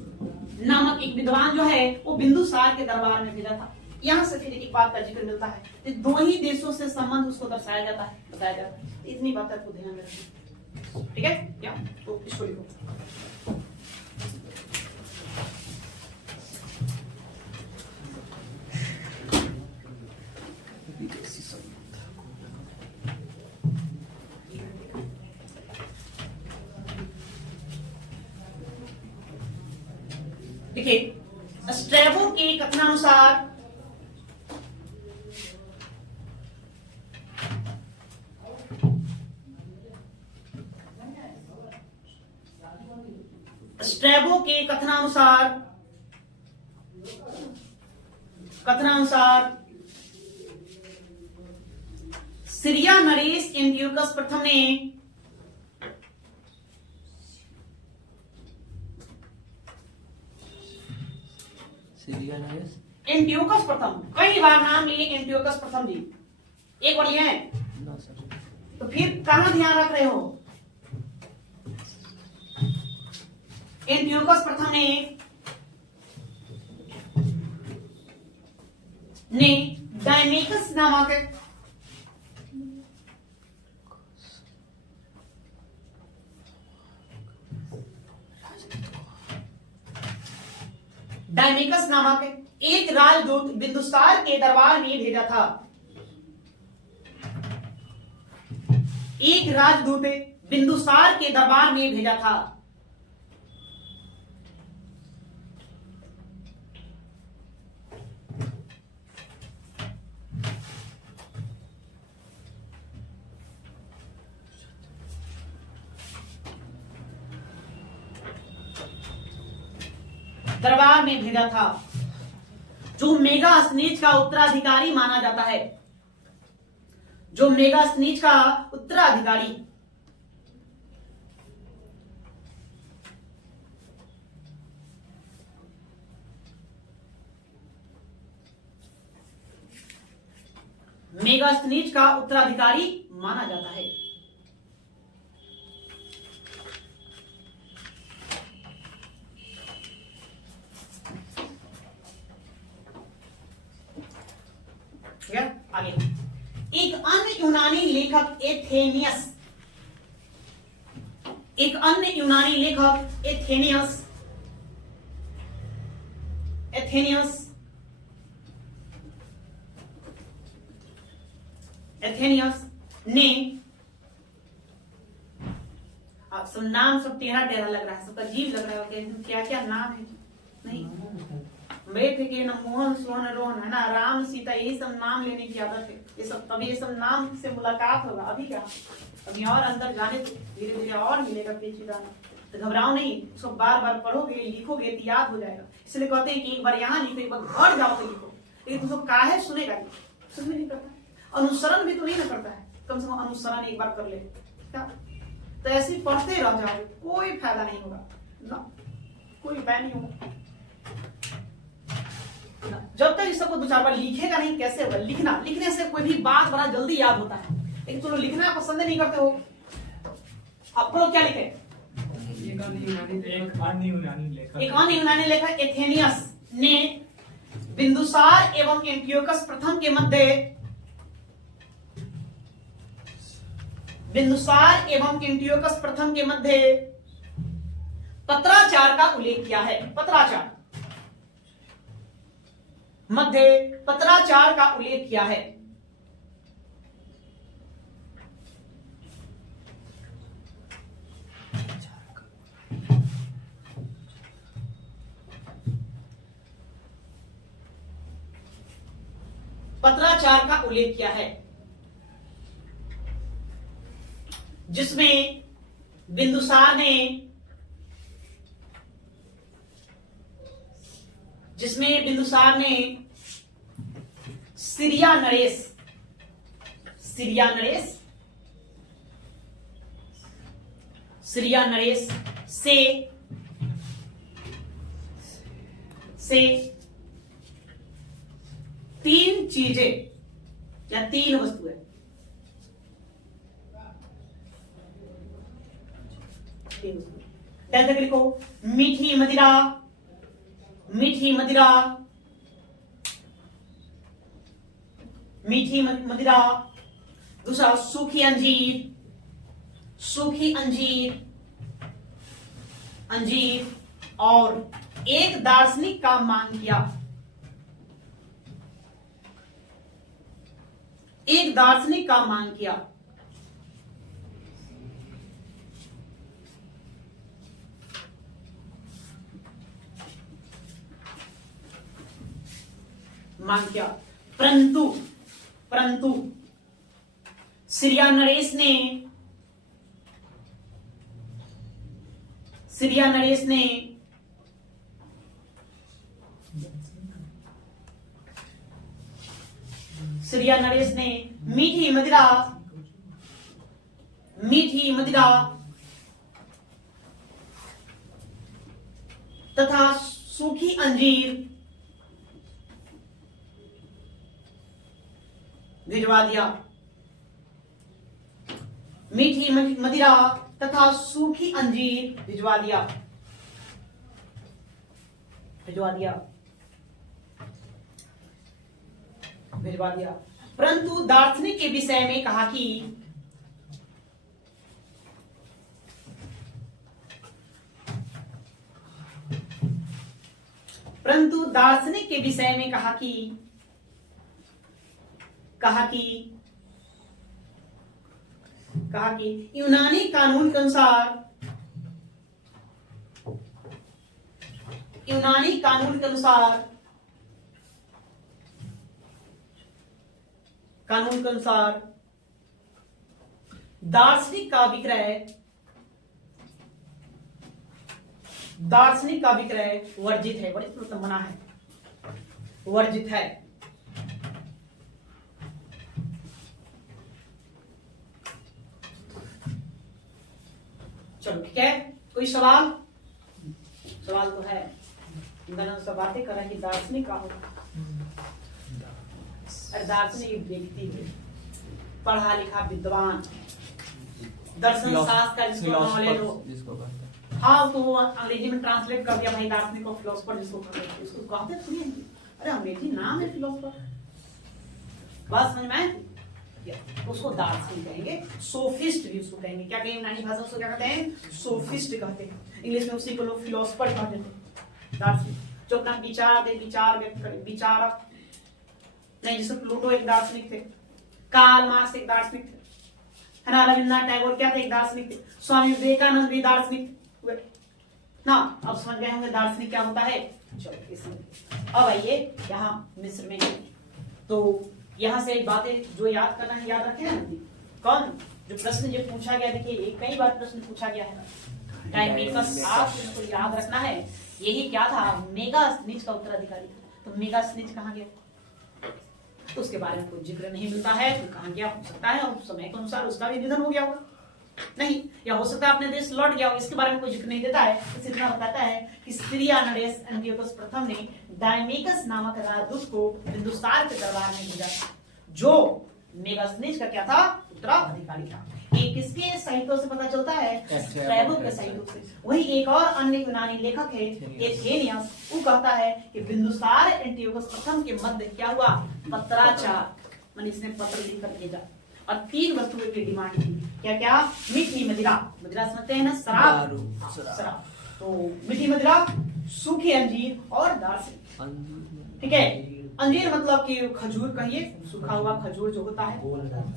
नामक एक विद्वान जो है वो बिंदुसार के दरबार में भेजा था। यहां से फिर एक बात का जिक्र मिलता है, तो 2 ही देशों से संबंध उसको दर्शाया जाता है, बताया जाता है। इतनी बात आपको ध्यान में रखनी, ठीक है क्या। तो इसको लिखो। देखिए, स्ट्रैबो के कथनानुसार सीरिया नरेश एंटियोकस प्रथम ने एंटियोकस प्रथम, कई बार नाम लिए एंटियोकस प्रथम जी, एक बार लिए हैं, तो फिर कहां ध्यान रख रहे हो। एंटियोकस प्रथम ने डायमेकस नामक एक राजदूत बिंदुसार के दरबार में भेजा था। एक राजदूत बिंदुसार के दरबार में भेजा था। दरबार में भेजा था, जो मेगास्थनीज का उत्तराधिकारी माना जाता है, जो मेगास्थनीज का उत्तराधिकारी। मेगास्थनीज का उत्तराधिकारी माना जाता है। आगे एक अन्य यूनानी लेखक एथेनियस ने, आप सब नाम सब टेढ़ा टेढ़ा लग रहा है, सबका अजीब लग रहा है, क्या क्या नाम है। नहीं, मेथ के न मोहन सोहन रोहन है ना, राम सीता, यही सब नाम लेने की आदत है। ये सब तभी, ये सब नाम से मुलाकात होगा। अभी क्या, अभी और अंदर जाने तो धीरे धीरे और मिलेगा पेचीदाना। तो घबराओ नहीं, उसको बार बार पढ़ोगे, लिखोगे तो याद हो जाएगा। इसलिए कहते हैं कि एक बार यहाँ लिखो, एक बार घर जाओ तो लिखो। लेकिन तुमको काहे सुनेगा, समझ नहीं करता, अनुसरण भी तो नहीं ना करता है। कम से कम अनुसरण एक बार कर ले क्या, तो ऐसे ही पढ़ते रह जाओगे, कोई फायदा नहीं होगा ना, कोई उपाय नहीं होगा। जब तक इस सबको 2-4 बार लिखेगा नहीं, कैसे होगा। लिखने से कोई भी बात बड़ा जल्दी याद होता है, लेकिन तुम लोग लिखना पसंद नहीं करते हो। आप लोग क्या लिखे, एक अन्य यूनानी लेखक एथेनियस ने बिंदुसार एवं एंटियोकस प्रथम के मध्य पत्राचार का उल्लेख किया है। पत्राचार का उल्लेख किया है। पत्राचार का उल्लेख किया है, जिसमें बिंदुसार ने सीरिया नरेश से 3 चीजें या 3 वस्तुएं, ध्यान तक लिखो। मीठी मदिरा, दूसरा सूखी अंजीर और एक दार्शनिक का मांग किया, परंतु सीरिया नरेश ने मीठी मदिरा तथा सूखी अंजीर भिजवा दिया। मीठी मदिरा तथा सूखी अंजीर भिजवा दिया। परंतु दार्शनिक के विषय में कहा कि यूनानी कानून के अनुसार दार्शनिक का विक्रय वर्जित है, मतलब मना है, वर्जित है। चलो ठीक है, कोई सवाल तो है। मैंने सब बातें करा कि दार्शनिक का होगा, दार्शनिक एक व्यक्ति है, पढ़ा लिखा विद्वान, दर्शन शास्त्र का जिसको नॉलेज हो, हाँ तो वो अंग्रेजी में ट्रांसलेट कर दिया भाई, दार्शनिक और फिलोसोफर जिसको कहते थोड़ी। अरे अंग्रेजी नाम है फिलोसोफर, बात समझ में आए? उसको दार्शनिक कहेंगे, सोफिस्ट भी उसको कहेंगे। क्या कहेंगे यूनानी भाषा उसको, क्या कहते हैं? सोफिस्ट कहते हैं। इंग्लिश में उसी को लोग फिलोसोफर कहते हैं, दार्शनिक, जो अपना विचार व्यक्त करे, विचारक नहीं। जैसे प्लूटो एक दार्शनिक थे, कार्ल मार्क्स एक दार्शनिक थे, है ना, रविन्द्रनाथ टैगोर क्या थे? एक दार्शनिक थे, स्वामी विवेकानंद भी दार्शनिक हुए ना। अब समझ गए होंगे दार्शनिक क्या होता है। चलो इसमें अब आइए यहाँ मिस्र में, तो यहाँ से बातें जो याद करना है याद रखें ना। कौन जो प्रश्न जो पूछा गया, देखिए कई बार प्रश्न पूछा गया है, डायमेकस, आप इसको याद रखना है। यही क्या था? मेगास्थनीज का उत्तराधिकारी था। तो मेगास्थनीज कहाँ गया? तो उसके बारे में कोई जिक्र नहीं मिलता है। तो कहाँ गया? हो सकता है और समय के अनुसार उसका भी निधन हो गया होगा, नहीं, या हो सकता है अपने देश लौट गया हो, इसके बारे में कोई जिक्र नहीं देता है। इस इतना बताता है कि सीरिया नरेश एंटियोकस प्रथम ने डायमेकस नामक राजदूत को बिंदुसार के दरबार में भेजा, जो मेगास्थनीज का क्या था? उत्तराधिकारी था। ये किसके साहित्यों से पता चलता है? स्ट्रैबो के साहित्यों से। वही एक और अन्य यूनानी लेखक है एथेनियस, वो कहता है कि बिंदुसार एंटियोकस प्रथम के मध्य क्या हुआ? पत्राचार, माने इसने पत्र लिखकर भेजा और 3 वस्तुओं की डिमांड थी। क्या क्या? मीठी मदिरा, मदिरा समझते हैं ना, शराब। तो मीठी मदिरा, सूखी अंजीर और दार्शनिक। ठीक है, अंजीर मतलब कि खजूर कहिए, सूखा हुआ खजूर जो होता है,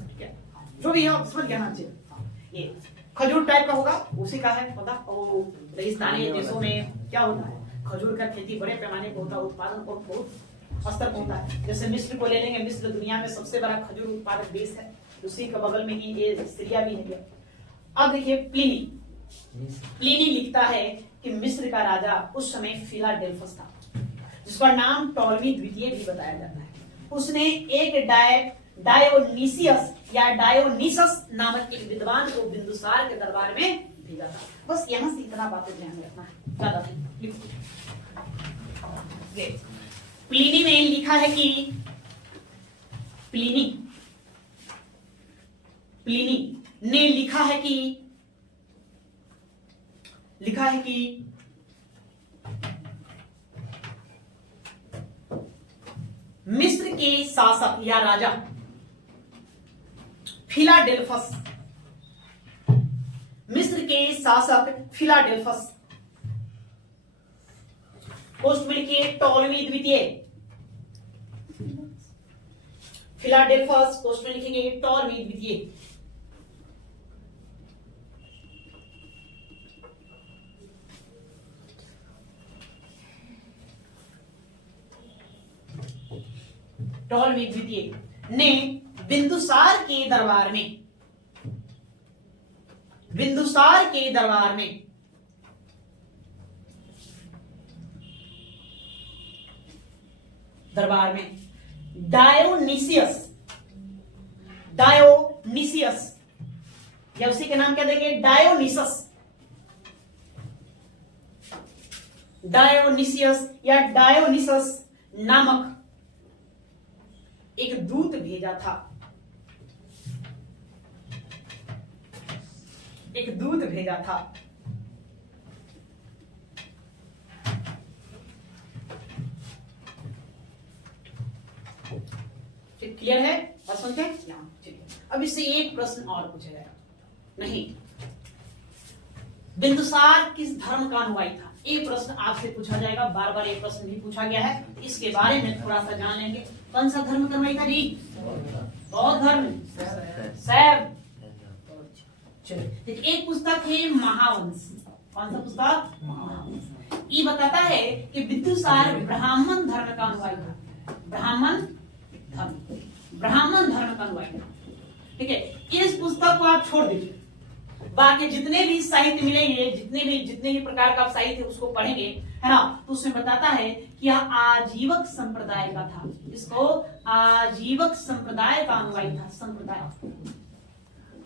ठीक है, जो भी है समझ गया ना। ये खजूर टाइप का होगा, उसी का है पता। और रेगिस्तानी देशों में क्या होता है? खजूर का खेती बड़े पैमाने पर होता है, उत्पादन और बहुत स्तर होता है। जैसे मिस्र को ले लेंगे, मिस्र दुनिया में सबसे बड़ा खजूर उत्पादक देश है, उसी के बगल में ही ये सीरिया भी है। अब देखिए प्लिनी लिखता है कि मिस्र का राजा उस समय फिलाडेल्फस था, जिसका नाम टॉलमी द्वितीय भी बताया जाता है। उसने एक डायोनीसियस या डायोनिसस नामक एक विद्वान को बिंदुसार के दरबार में भेजा था। बस यहां से इतना बातें ध्यान में रखना है, ज्यादा नहीं। प्लिनी ने लिखा है कि प्लिनी ने लिखा है कि मिस्र के शासक या राजा फिलाडेल्फस, मिस्र के शासक फिलाडेल्फस, पोस्ट में लिखिए टॉलमी द्वितीय, फिलाडेल्फस पोस्ट में लिखेंगे टॉलमी द्वितीय। टॉलमी द्वितीय ने बिंदुसार के दरबार में डायोनिसियस या उसी के नाम क्या देंगे, डायोनिसियस या डायोनिसस नामक एक दूत भेजा था। क्लियर है? और समझे? चलिए अब इससे एक प्रश्न और पूछा जाएगा। नहीं, बिंदुसार किस धर्म का अनुयायी था? एक प्रश्न आपसे पूछा जाएगा, बार बार एक प्रश्न भी पूछा गया है, इसके बारे में थोड़ा सा जान लेंगे। कौन सा धर्म का अनुयायी था जी? बौद्ध धर्म। सैब। चलिए एक पुस्तक है महावंश। कौन सा पुस्तक? महावंश। ये बताता है कि बिंदुसार ब्राह्मण धर्म का अनुयायी था। ब्राह्मण धर्म का अनुयायी था। ठीक है, इस पुस्तक को आप छोड़ दीजिए, बाकी जितने भी साहित्य मिलेंगे, जितने भी प्रकार का साहित्य उसको पढ़ेंगे, है ना, तो उसमें बताता है कि यह आजीवक संप्रदाय का था। इसको आजीवक संप्रदाय का अनुयायी था, संप्रदाय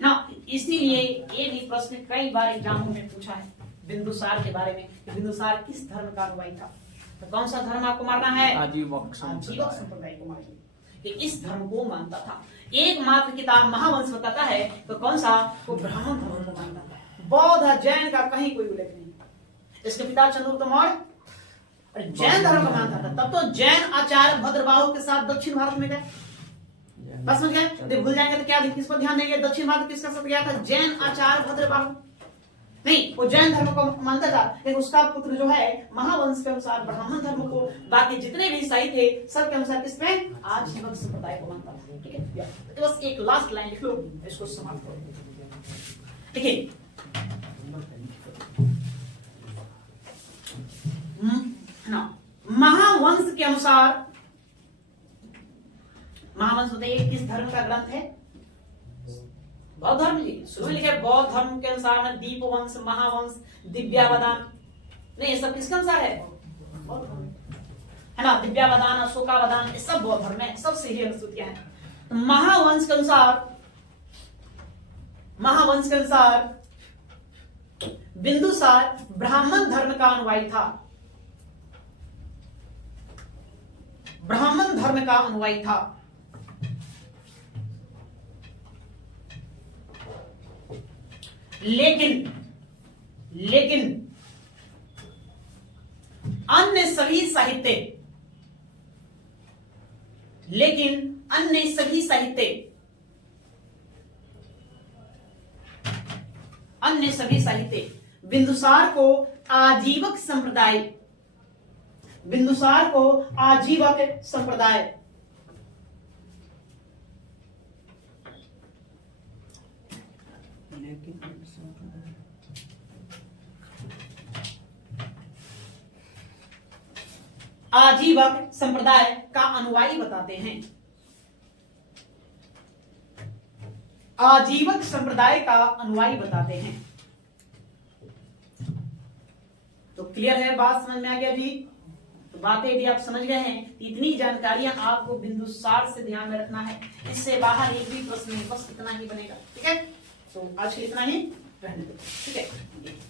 ना। इसीलिए ये भी प्रश्न कई बार एग्जामों में पूछा है बिंदुसार के बारे में, बिंदुसार किस धर्म का अनुयायी था। तो कौन सा धर्म आपको मारना है? आजीवक संप्रदाय को मारिए, इस धर्म को मानता था। एकमात्र किताब महावंश बताता है तो कौन सा? वो ब्राह्मण धर्म को मानता था। बौद्ध जैन का कहीं कोई उल्लेख नहीं। इसके पिता चंद्रगुप्त मौर्य जैन धर्म को मानता था। तब तो जैन आचार्य भद्रबाहु के साथ दक्षिण भारत में गए। बस समझ गए? भूल जाएंगे तो क्या, किस पर ध्यान देंगे? दक्षिण भारत किसका साथ गया था? जैन आचार्य भद्रबाहु। नहीं, वो जैन धर्म को मानता था, लेकिन उसका पुत्र जो है महावंश के अनुसार ब्राह्मण धर्म को, बाकी जितने भी साहित्य सब के अनुसार किसमें? आजीवक संप्रदाय को मानता था। ठीक है, तो बस एक लास्ट लाइन लिख लो, इसको समाप्त करो। देखिए ना, महावंश के अनुसार, महावंश बताइए किस धर्म का ग्रंथ है? बौद्ध धर्म जी। शुरू में लिखे बौद्ध धर्म के अनुसार में दीपवंश, महावंश, दिव्यावदान। नहीं, ये सब किसके अनुसार है? है ना, दिव्यावदान, अशोकावदान, ये सब बौद्ध धर्म है, सब सही अनुसूचियां हैं। तो महावंश के अनुसार बिंदुसार ब्राह्मण धर्म का अनुयायी था। ब्राह्मण धर्म का अनुयायी था। लेकिन अन्य सभी साहित्य बिंदुसार को आजीवक संप्रदाय आजीवक संप्रदाय का अनुयायी बताते हैं। आजीवक संप्रदाय का अनुयायी बताते हैं। तो क्लियर है, बात समझ में आ गया जी। तो बातें यदि आप समझ गए हैं, इतनी जानकारियां आपको बिंदुसार से ध्यान में रखना है, इससे बाहर एक भी प्रश्न नहीं, बस इतना ही बनेगा। ठीक है, तो आज के इतना ही रहने दो। ठीक है।